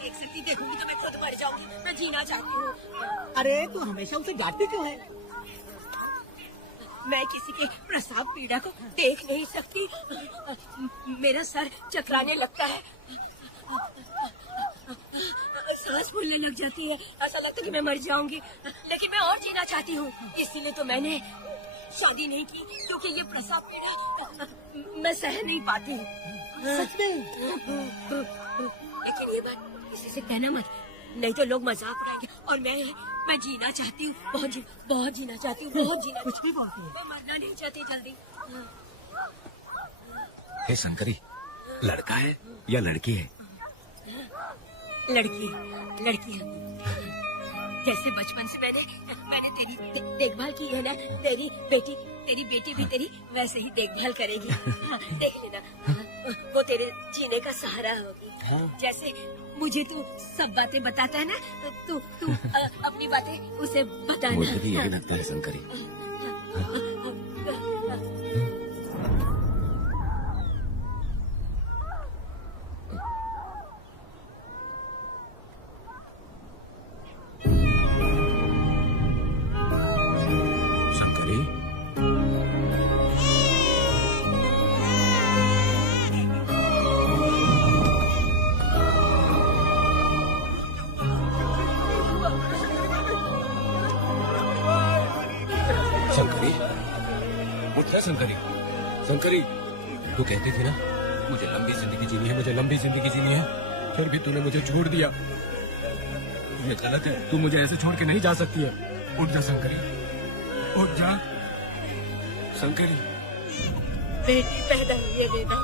देखूंगी तो मैं खुद मर जाऊंगी। मैं जीना चाहती हूँ। अरे तू हमेशा उसे डांटती क्यों है? मैं किसी के प्रसाव पीड़ा को देख नहीं सकती। मेरा सर चकराने लगता है, सांस फूलने लग जाती है, ऐसा लगता है कि मैं मर जाऊंगी। लेकिन मैं और जीना चाहती हूँ, इसीलिए तो मैंने शादी नहीं की, क्योंकि ये प्रसाव पीड़ा मैं सह नहीं पाती। सच में? लेकिन ये बात किसी से कहना मत, नहीं तो लोग मजाक उड़ाएंगे। और मैं जीना चाहती हूँ, बहुत जीना चाहती हूँ, बहुत जीना। कुछ भी बोलती है। मैं मरना नहीं चाहती जल्दी। हे शंकरी, लड़का है या लड़की है? लड़की है। जैसे बचपन से मैंने तेरी देखभाल की है ना, तेरी बेटी भी तेरी वैसे ही देखभाल करेगी। देख लेना, वो तेरे जीने का सहारा होगी। जैसे मुझे तू सब बातें बताता है ना, तू अपनी बातें उसे बताना। मुझे भी यही लगता है शंकरी। शंकरी, तू कहती थी ना मुझे लंबी जिंदगी जीनी है, फिर भी तूने मुझे छोड़ दिया। ये गलत है, तू मुझे ऐसे छोड़ के नहीं जा सकती है। उठ जा शंकरी, उठ जा शंकरी। बेटी पैदा हुई देना।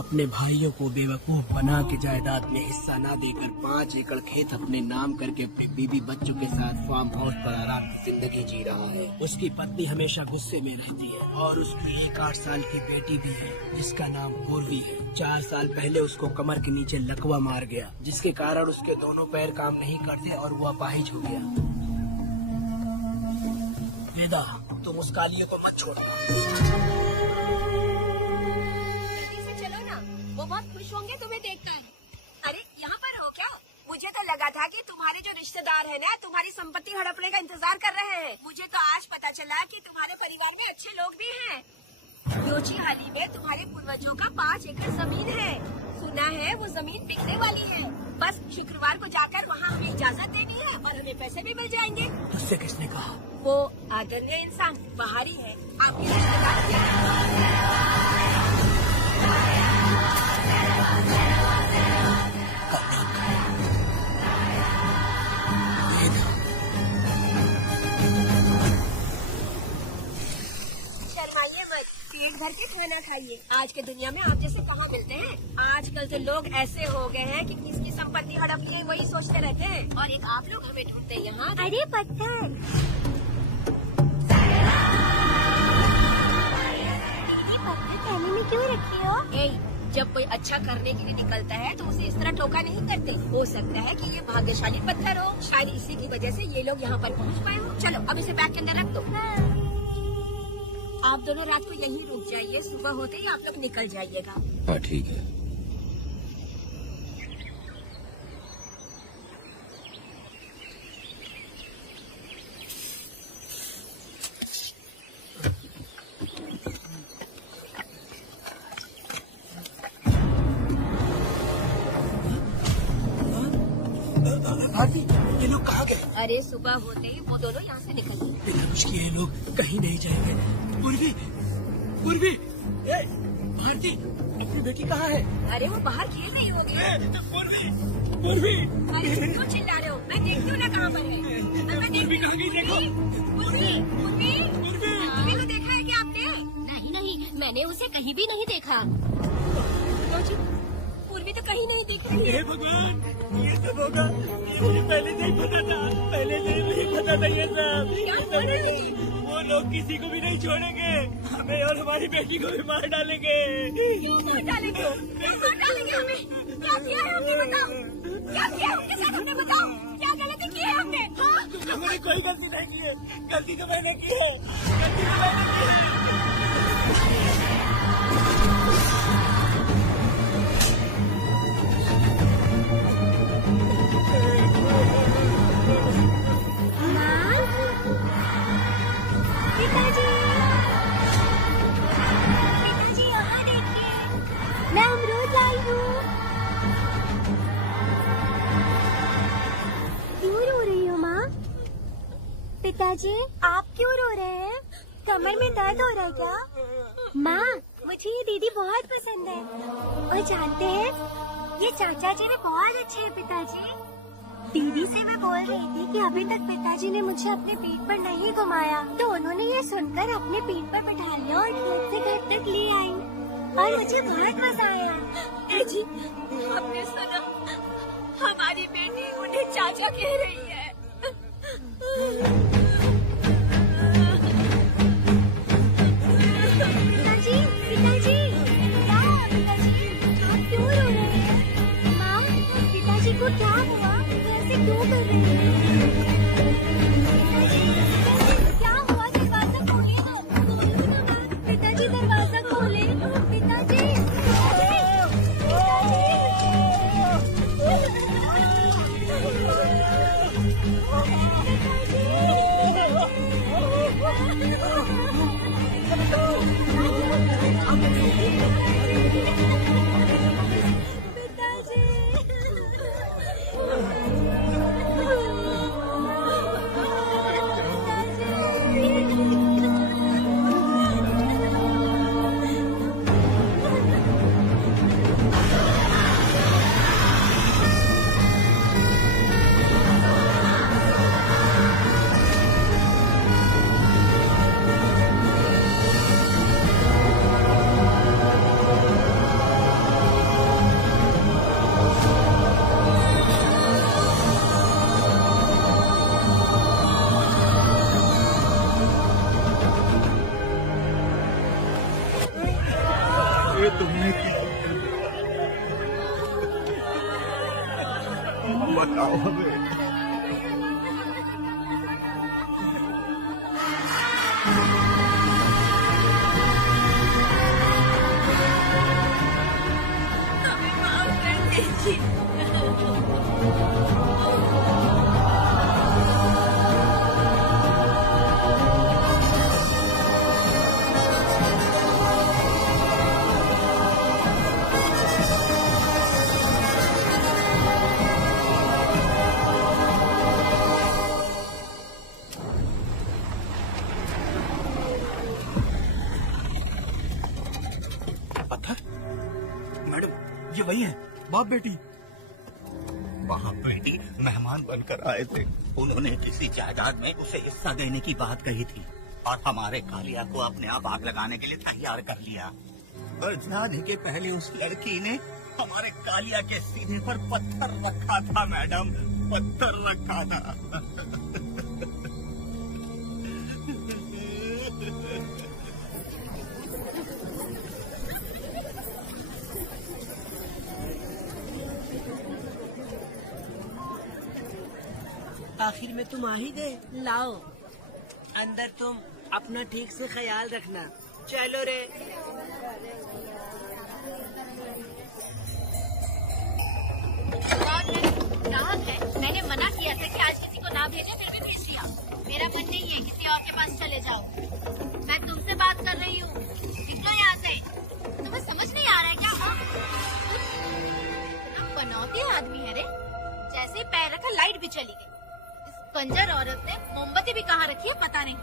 अपने भाइयों को बेवकूफ बना के जायदाद में हिस्सा ना देकर 5 एकड़ खेत अपने नाम करके अपनी बीवी बच्चों के साथ फार्म हाउस पर आराम से जिंदगी जी रहा है। उसकी पत्नी हमेशा गुस्से में रहती है और उसकी एक 8 साल की बेटी भी है जिसका नाम पूर्वी है। 4 साल पहले उसको कमर के नीचे लकवा मार गया, जिसके कारण उसके दोनों पैर काम नहीं करते और वो अपाहिज हो गया। वेदा, तुम उस कालिये को मत छोड़ना। वो बहुत खुश होंगे तुम्हें देखकर। अरे यहाँ पर हो क्या? मुझे तो लगा था कि तुम्हारे जो रिश्तेदार हैं ना तुम्हारी संपत्ति हड़पने का इंतजार कर रहे हैं। मुझे तो आज पता चला कि तुम्हारे परिवार में अच्छे लोग भी हैं। योचीहाली में तुम्हारे पूर्वजों का 5 एकड़ जमीन है। सुना है वो जमीन बिकने वाली है। बस शुक्रवार को जाकर वहाँ हमें इजाजत देनी है और हमें पैसे भी मिल जाएंगे। उससे किसने कहा? वो आदरणीय इंसान बाहरी है, आपके रिश्तेदार। पेट भर के खाना खाइए। आज के दुनिया में आप जैसे कहाँ मिलते हैं। आजकल तो लोग ऐसे हो गए हैं कि किसकी संपत्ति हड़प ली है वही सोचते रहते हैं। और एक आप लोग हमें ढूंढते हैं यहाँ। अरे पत्थर, पत्थर कहने में क्यों रखी हो? जब कोई अच्छा करने के लिए निकलता है तो उसे इस तरह टोका नहीं करते। हो सकता है कि ये भाग्यशाली पत्थर हो, शायद इसी की वजह से ये लोग यहाँ पर पहुँच पाए हो। चलो अब इसे बैग के अंदर रख दो। आप दोनों रात को यहीं रुक जाइए, सुबह होते ही आप लोग निकल जाइएगा। हाँ ठीक है। भारती, ये लोग कहाँ गए? अरे सुबह होते ही वो दोनों यहाँ से निकल गए। बिना कुछ किए लोग कहीं नहीं जाएंगे। पूर्वी, भारती, अपनी बेटी कहाँ है? अरे वो बाहर खेल रही होगी। पूर्वी, अरे क्यों चिल्ला रहे हो? मैं देखती हूँ ना कहाँ पर है। मैं देखती कहाँ गई देखो। पूर्वी को देखा है क्या आपने? नहीं नहीं, मैंने उसे कहीं भी नहीं देखा। पूर्वी तो कहीं नहीं दिख रही। हे भगवान, ये सब होगा, ये मुझे पहले से ही पता था, पहले से ही मुझे पता था ये सब। वो लोग किसी को भी नहीं छोड़ेंगे, हमें और हमारी बेटी को भी मार डालेंगे। क्यों मार डालेंगे? क्यों मार डालेंगे हमें? क्या किया है हमने बताओ? क्या किया है उनके साथ हमने बताओ? क्या गलती की है हमने? हाँ? हमने कोई गलती नहीं की है, गलती तो मैंने की है, गलती तो मैंने की है। पिताजी, पिताजी यहाँ देखिए, मैं अमरूद लाई हूँ। क्यों रो रही हो माँ? पिताजी, आप क्यों रो रहे हैं? कमर में दर्द हो रहा है क्या? माँ, मुझे ये दीदी बहुत पसंद है। और जानते हैं, ये चाचा जी भी बहुत अच्छे हैं पिताजी। दीदी से मैं बोल रही थी कि अभी तक पिताजी ने मुझे अपने पीठ पर नहीं घुमाया, तो उन्होंने ये सुनकर अपने पीठ पर बैठा लिया और खेत से घर तक ले आई और मुझे बहुत मजा आया। जी, हमने सुना हमारी बेटी उन्हें चाचा कह रही है। पिताजी, पिताजी, क्या हुआ पिताजी? आप क्यों रो रहे हैं? माँ, पिताजी को क्या हुआ? ऐसे क्यों कर रहे हैं? पिताजी, क्या हुआ? दरवाजा खोलिए ना, खोलिए ना माँ। पिताजी दरवाजा खोले, पिताजी, ये तुमने बताओ हमें। हमें माफ कर दीजिए। मैडम, ये वही है, बाप बेटी। बाप बेटी मेहमान बनकर आए थे। उन्होंने किसी जायदाद में उसे हिस्सा देने की बात कही थी और हमारे कालिया को अपने आप आग लगाने के लिए तैयार कर लिया। और जाने के पहले उस लड़की ने हमारे कालिया के सीने पर पत्थर रखा था मैडम, पत्थर रखा था। आखिर में तुम आ ही गए। लाओ, अंदर तुम अपना ठीक से ख्याल रखना। चलो रे। ग्राहक है, मैंने मना किया था कि आज किसी को ना भेजे, फिर भी भेज दिया। मेरा मन नहीं है किसी और के पास चले जाओ। मैं तुमसे बात कर रही हूँ, निकलो यहाँ से। तुम्हें समझ नहीं आ रहा है क्या? इतना पनौती आदमी है रे, जैसे ही पैर रखा लाइट भी चली गई। इस बंजर औरत ने मोमबत्ती भी कहाँ रखी है पता नहीं।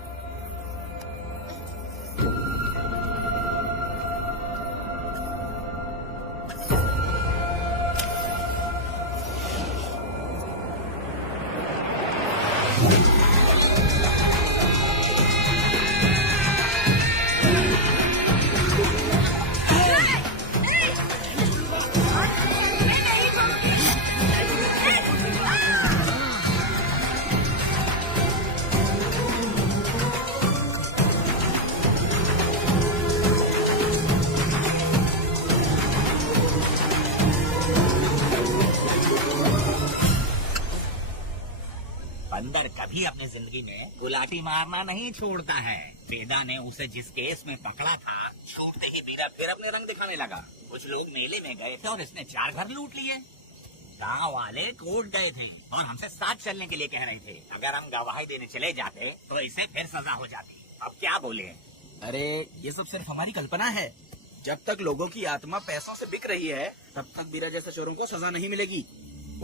कभी अपनी जिंदगी में गुलाटी मारना नहीं छोड़ता है। वेदा ने उसे जिस केस में पकड़ा था, छूटते ही वीरा फिर अपने रंग दिखाने लगा। कुछ लोग मेले में गए थे और इसने 4 घर लूट लिए। गांव वाले कोर्ट गए थे और हमसे साथ चलने के लिए कह रहे थे। अगर हम गवाही देने चले जाते तो इसे फिर सजा हो जाती। अब क्या बोले? अरे ये सब सिर्फ हमारी कल्पना है। जब तक लोगों की आत्मा पैसों से बिक रही है, तब तक वीरा जैसे चोरों को सजा नहीं मिलेगी।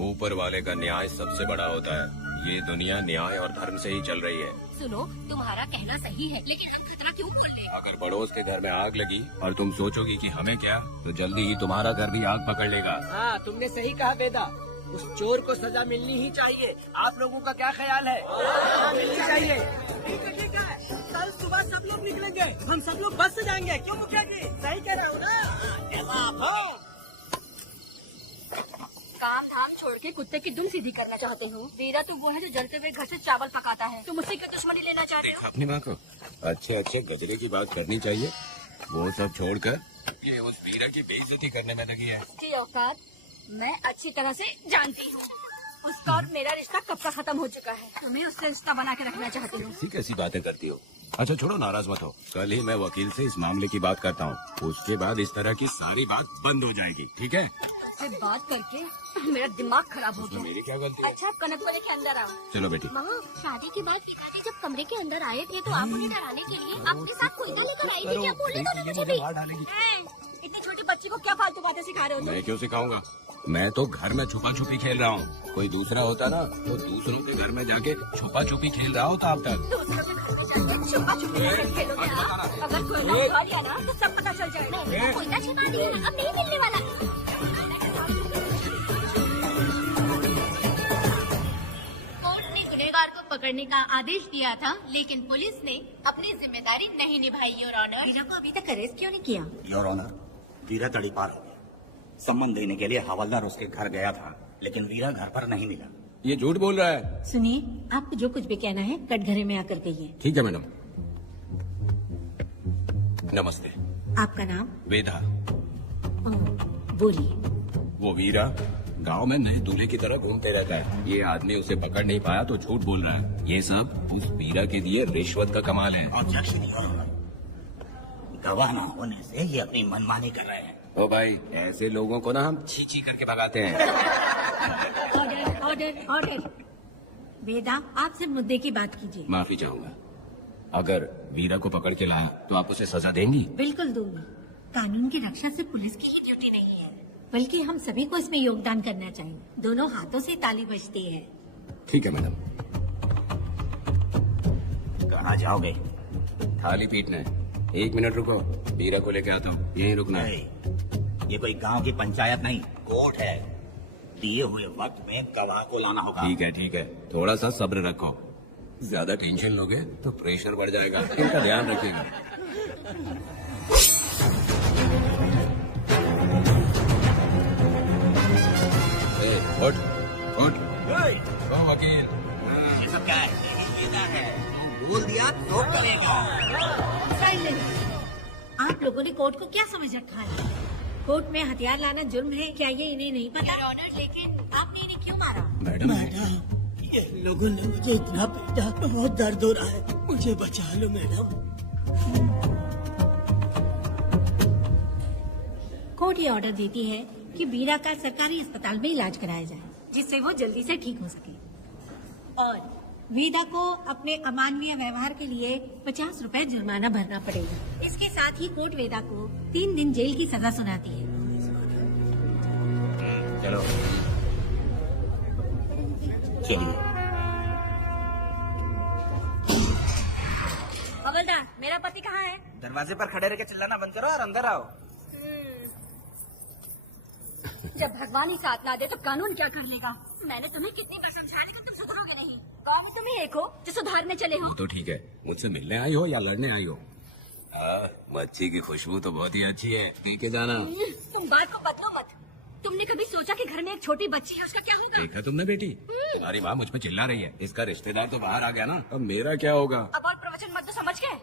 ऊपर वाले का न्याय सबसे बड़ा होता है। ये दुनिया न्याय और धर्म से ही चल रही है। सुनो, तुम्हारा कहना सही है, लेकिन हम खतरा क्यों बोल रहे? अगर पड़ोस के घर में आग लगी और तुम सोचोगी कि हमें क्या, तो जल्दी ही तुम्हारा घर भी आग पकड़ लेगा। हाँ, तुमने सही कहा वेदा। उस चोर को सजा मिलनी ही चाहिए। आप लोगों का क्या ख्याल है? मिलनी चाहिए। ठीक है। कल सुबह सब लोग निकलेंगे। हम सब लोग बस से जाएंगे। क्यों मुखिया जी? सही कह रहे हो ना? काम धाम छोड़ के कुत्ते की दुम सीधी करना चाहते हो। वीरा तो वो है जो जलते हुए घर से चावल पकाता है। तुम उससे क्यों दुश्मनी लेना चाहते हो? अपनी माँ को अच्छे अच्छे गजरे की बात करनी चाहिए। वो सब छोड़कर ये उस वीरा की बेइज्जती करने में लगी है। उसकी औकात मैं अच्छी तरह से जानती हूँ। उसका और मेरा रिश्ता कब का खत्म हो चुका है। तुम्हें उससे रिश्ता बना के रखना चाहती हूँ। ठीक ऐसी बातें करती हो। अच्छा छोड़ो, नाराज मत हो। कल ही मैं वकील से इस मामले की बात करता हूँ। उसके बाद इस तरह की सारी बात बंद हो जाएगी। ठीक है? उससे बात करके मेरा दिमाग खराब हो गया। मेरी क्या गलती है? अच्छा, आप कनक वाले के अंदर आओ। चलो बेटी। माँ, शादी के बाद पिताजी जब कमरे के अंदर आए थे तो आप उन्हें डराने के लिए अपने साथ कोयता लेकर आई थी। क्या बोले दोनों मुझे भी? इतनी छोटी बच्ची को क्या फालतू बातें सिखा रहे हो तुम? मैं क्यों सिखाऊंगा? मैं तो घर में छुपा छुपी खेल रहा हूँ। कोई दूसरा होता ना तो दूसरों के घर में जाके छुपा छुपी खेल रहा होता अब तक। दूसरों के घर में जाके छुपा छुपी खेलोगे आप? अगर कोई उठा लिया ना तो सब पता चल जाएगा। मैंने तो कोयता छिपा दिया, अब नहीं मिलने वाला। कोर्ट ने गुनहगार को पकड़ने का आदेश दिया था, लेकिन पुलिस ने अपनी जिम्मेदारी नहीं निभाई। योर ऑनर, वीरा को अभी तक अरेस्ट क्यों नहीं किया? योर ऑनर, वीरा तड़ीपार हो गया। सम्मान देने के लिए हवलदार उसके घर गया था, लेकिन वीरा घर पर नहीं मिला। ये झूठ बोल रहा है। सुनिए, आपको जो कुछ भी कहना है कटघरे में आकर कहिए। ठीक है मैडम। नमस्ते। आपका नाम? वेदा। बोलिए। वो वीरा गांव में नए दूल्हे की तरह घूमते रहता है। ये आदमी उसे पकड़ नहीं पाया तो झूठ बोल रहा है। ये सब उस वीरा के दिए रिश्वत का कमाल है। ऑब्जेक्शन योर ऑनर, गवाह न होने से ये अपनी मनमानी कर रहे हैं। ओ भाई, ऐसे लोगों को ना हम छी छी करके भगाते हैं। Order order order. वेदा, आपसे मुद्दे की बात कीजिए। माफी चाहूंगा। अगर वीरा को पकड़ के लाया तो आप उसे सजा देंगी? बिल्कुल दूंगी। कानून की रक्षा सिर्फ पुलिस की ही ड्यूटी नहीं है, बल्कि हम सभी को इसमें योगदान करना चाहिए। दोनों हाथों से ताली बजती है। ठीक है मैडम। कहाँ जाओगे? थाली पीटना है। 1 मिनट रुको, वीरा को लेके आता हूँ। यहीं रुकना है। ये कोई गांव की पंचायत नहीं, कोर्ट है। दिए हुए वक्त में गवाह को लाना होगा। ठीक है। थोड़ा सा सब्र रखो। ज्यादा टेंशन लोगे तो प्रेशर बढ़ जाएगा। इनका ध्यान रखिएगा। उठ उठ। ओ वकील, ये सब क्या है? ये क्या है? बोल दिया तो करेगा। आप लोगों ने कोर्ट को क्या समझ रखा है? कोर्ट में हथियार लाना जुर्म है, क्या ये इन्हें नहीं पता? ऑनर, लेकिन आपने इन्हें क्यों मारा? मैडम ये लोगों ने मुझे इतना पीटा, बहुत दर्द हो रहा है, मुझे बचा लो मैडम। कोर्ट ये ऑर्डर देती है कि वीरा का सरकारी अस्पताल में इलाज कराया जाए, जिससे वो जल्दी से ठीक हो सके। और वेदा को अपने अमानवीय व्यवहार के लिए 50 रुपए जुर्माना भरना पड़ेगा। इसके साथ ही कोर्ट वेदा को 3 दिन जेल की सजा सुनाती है। चलो चलिए। हवलदार, मेरा पति कहाँ है? दरवाजे पर खड़े रह के चिल्लाना बंद करो और अंदर आओ। जब भगवान ही साथ ना दे तो कानून क्या कर लेगा? मैंने तुम्हें कितनी बार समझाया, लेकिन तुम सुधरोगे नहीं। गाँव में तुम ही एक हो जो सुधारने चले हो। तो ठीक है, मुझसे मिलने आई हो या लड़ने आई हो? मच्छी की खुशबू तो बहुत ही अच्छी है, पी के जाना। तुम बात को बदलो मत। तुमने कभी सोचा कि घर में एक छोटी बच्ची है, उसका क्या होगा? देखा तुमने बेटी, तुम्हारी माँ मुझ पे चिल्ला रही है। इसका रिश्तेदार तो बाहर आ गया ना, अब मेरा क्या होगा? अब और प्रवचन मत दो, समझ गए?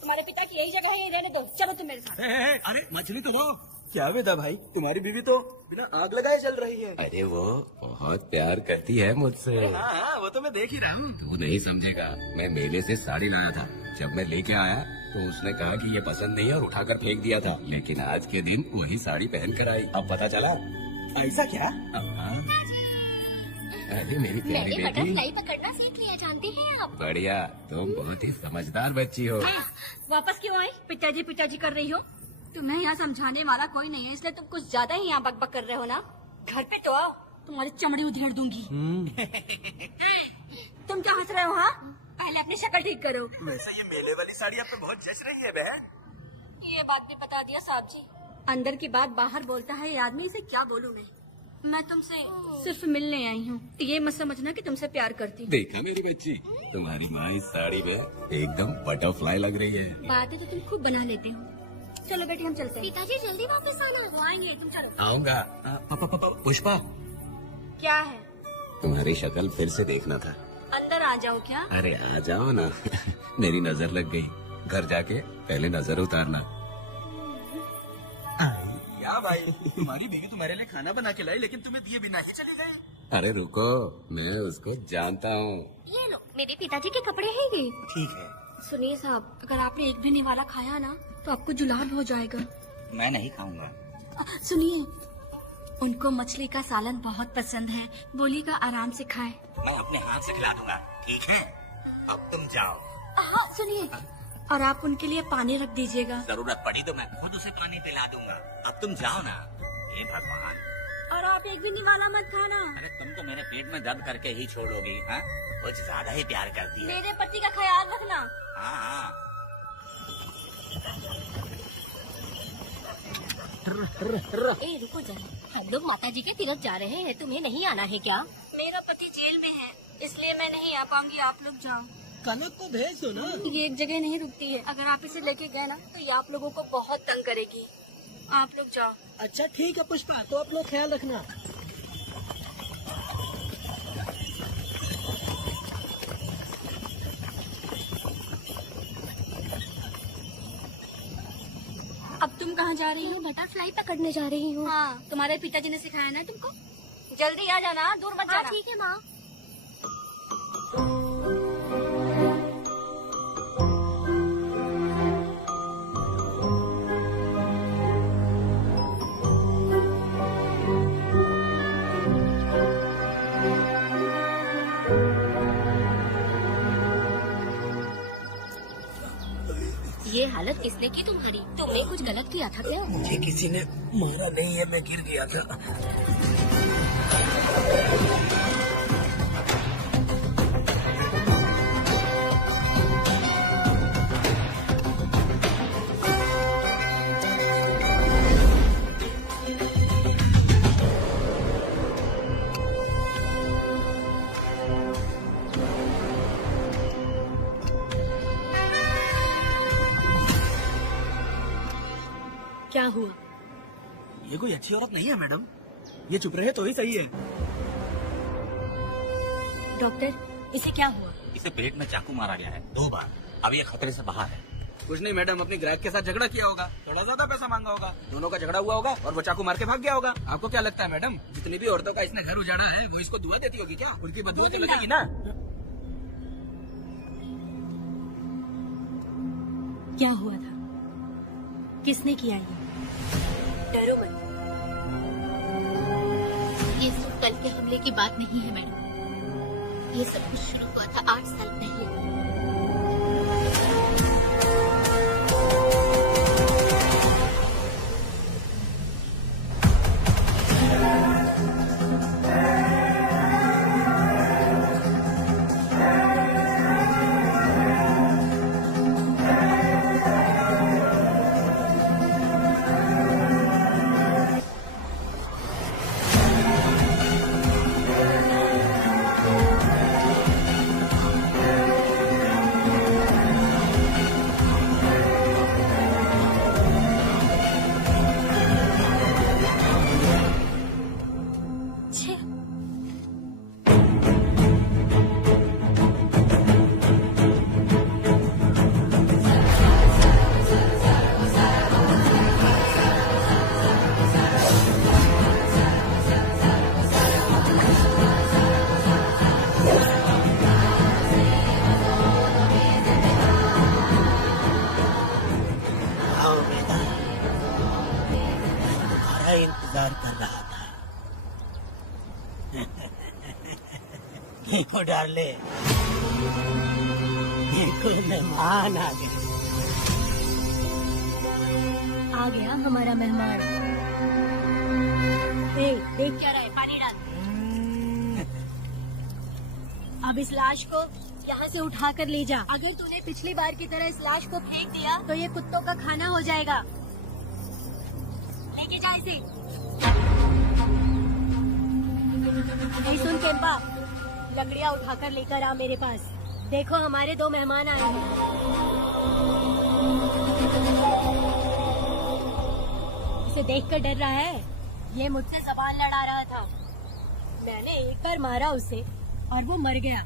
तुम्हारे पिता की यही जगह है, यही रहने दो। चलो तुम मेरे साथ। अरे मछली तो दो। क्या वेदा भाई, तुम्हारी बीवी तो बिना आग लगाए जल रही है। अरे वो बहुत प्यार करती है मुझसे। हाँ, वो तो मैं देख ही रहा हूँ। तू नहीं समझेगा, मैं मेले से साड़ी लाया था। जब मैं लेके आया तो उसने कहा कि ये पसंद नहीं है और उठाकर फेंक दिया था, लेकिन आज के दिन वही साड़ी पहन कर आई। अब पता चला। ऐसा क्या? हाँ। अरे मेरी प्यारी मैंने बेटी, बटरफ्लाई पकड़ना सीख लिया, जानती हैं आप? बढ़िया, तुम बहुत ही समझदार बच्ची हो। वापस क्यों आई? पिताजी पिताजी कर रही हो? तुम्हें यहाँ समझाने वाला कोई नहीं है, इसलिए तुम कुछ ज्यादा ही यहाँ बकबक कर रहे हो ना। घर पे तो आओ, तुम्हारी चमड़ी उधेड़ दूंगी। तुम क्या हंस रहे हो? हाँ, पहले अपनी शक्ल ठीक करो। वैसे ये मेले वाली साड़ी आप पे बहुत जच रही है बहन। ये बात भी बता दिया साहब जी। अंदर की बात बाहर बोलता है ये आदमी, इसे क्या बोलूं मैं तुमसे सिर्फ मिलने आई हूँ, ये मत समझना कि तुमसे प्यार करती हूँ। देखा मेरी बच्ची, तुम्हारी माँ इस साड़ी में एकदम बटरफ्लाई लग रही है। बातें तो तुम खूब बना लेते हो। चलो बेटी हम चलते हैं। पिताजी जल्दी वापस आना। वो आएंगे, तुम चलो। आऊंगा। पुष्पा, क्या है? तुम्हारी शक्ल फिर से देखना था। अंदर आ जाओ क्या? अरे आ जाओ ना। मेरी नजर लग गई। घर जाके पहले नजर उतारना। क्या भाई, तुम्हारी बीवी तुम्हारे लिए खाना बना के लाई, लेकिन तुम्हें दिए बिना ही चली गई। अरे रुको, मैं उसको जानता हूँ। ये लो, मेरे पिताजी के कपड़े हैं ये। ठीक है। सुनिए साहब, अगर आपने एक भी निवाला खाया ना तो आपको जुलाब हो जाएगा। मैं नहीं खाऊंगा। सुनिए, उनको मछली का सालन बहुत पसंद है, बोलिएगा आराम से खाए। मैं अपने हाथ से खिला दूंगा, ठीक है? अब तुम जाओ। हाँ सुनिए, और आप उनके लिए पानी रख दीजिएगा। जरूरत पड़ी तो मैं खुद उसे पानी पिला दूंगा। अब तुम जाओ ना। हे भगवान। और आप एक भी निवाला मत खाना। अरे तुम तो मेरे पेट में दर्द करके ही छोड़ोगी, हाँ? कुछ ज्यादा ही प्यार करती है। मेरे पति का ख्याल रखना। हाँ हाँ। ए रुको जरा, हम लोग माता जी के तीर्थ जा रहे हैं, तुम्हें नहीं आना है क्या? मेरा पति जेल में है, इसलिए मैं नहीं आ पाऊंगी। आप लोग जाओ। कनक को भेज दो ना। ये एक जगह नहीं रुकती है, अगर आप इसे लेके गए ना तो ये आप लोगों को बहुत तंग करेगी। आप लोग जाओ। अच्छा ठीक है पुष्पा, तो आप लोग ख्याल रखना। अब तुम कहाँ जा रही हो? बटरफ्लाई पकड़ने जा रही हूँ। हाँ, तुम्हारे पिताजी ने सिखाया ना तुमको। जल्दी आ जाना, दूर मत हाँ जाना। ठीक है माँ। ये हालत किसने की तुम्हारी? तुमने कुछ गलत किया था क्या? मुझे किसी ने मारा नहीं है, मैं गिर गया था। क्या हुआ? ये कोई अच्छी औरत नहीं है मैडम, ये चुप रहे तो ही सही है। डॉक्टर, इसे क्या हुआ? इसे पेट में चाकू मारा गया है 2 बार। अब ये खतरे से बाहर है। कुछ नहीं मैडम, अपनी ग्राहक के साथ झगड़ा किया होगा, थोड़ा ज्यादा पैसा मांगा होगा, दोनों का झगड़ा हुआ होगा और वो चाकू मार के भाग गया होगा। आपको क्या लगता है मैडम, जितनी भी औरतों का इसने घर उजाड़ा है वो इसको दुआ देती होगी क्या? उनकी बदुआ तो लगेगी ना। क्या हुआ था? किसने किया ये? डरो मत। ये सिर्फ कल के हमले की बात नहीं है मैडम, ये सब कुछ शुरू हुआ था 8 साल पहले। तुम्हारा इंतजार कर रहा था। देखो डार्ले, देखो मेहमान आ गए। आ गया हमारा मेहमान। देख क्या रहा है, पानी डाल। अब इस लाश को यहाँ से उठा कर ले जा। अगर तूने पिछली बार की तरह इस लाश को फेंक दिया तो ये कुत्तों का खाना हो जाएगा। लेके जा इसे। नहीं सुन केम्पा, लकड़ियाँ उठाकर लेकर आ मेरे पास। देखो हमारे 2 मेहमान आए हैं। इसे देखकर डर रहा है। ये मुझसे जबान लड़ा रहा था। मैंने एक बार मारा उसे और वो मर गया।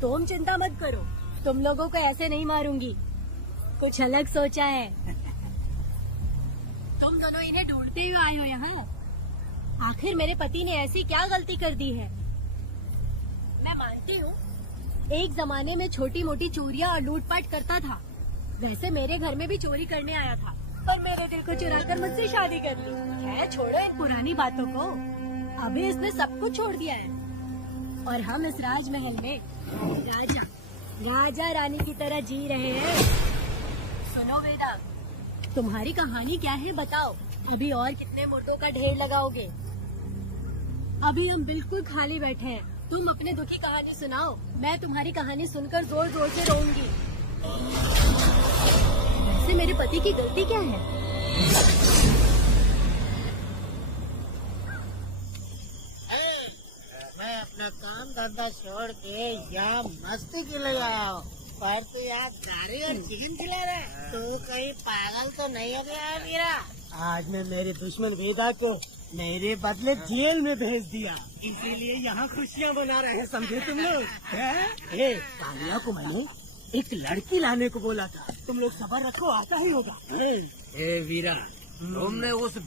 तुम चिंता मत करो, तुम लोगों को ऐसे नहीं मारूंगी। कुछ अलग सोचा है। तुम दोनों इन्हें ढूंढते हुए आए हो यहाँ। आखिर मेरे पति ने ऐसी क्या गलती कर दी है? मैं मानती हूँ एक जमाने में छोटी मोटी चोरियाँ और लूटपाट करता था। वैसे मेरे घर में भी चोरी करने आया था, पर मेरे दिल को चुराकर मुझसे शादी कर ली। खैर छोड़ो इन पुरानी बातों को। अभी इसने सब कुछ छोड़ दिया है और हम इस राजमहल में राजा रानी की तरह जी रहे हैं। सुनो वेदा, तुम्हारी कहानी क्या है बताओ। अभी और कितने मुर्दों का ढेर लगाओगे? अभी हम बिल्कुल खाली बैठे हैं। तुम अपने दुखी कहानी सुनाओ। मैं तुम्हारी कहानी सुनकर जोर जोर से रोऊंगी। वैसे मेरे पति की गलती क्या है? मैं अपना काम धंधा छोड़ के यहाँ मस्ती के लिए आया हूँ, पर तू यहाँ गाड़ी और चिकन खिला रहा है। तू कहीं पागल तो नहीं हो गया है मीरा? आज मैं मेरे दुश्मन वेदा को मेरे बदले जेल में भेज दिया, इसीलिए यहाँ खुशियाँ मना रहे हैं, समझे तुम लोग? कालिया को मैंने एक लड़की लाने को बोला था, तुम लोग सब्र रखो, आता ही होगा। वीरा, तुमने उस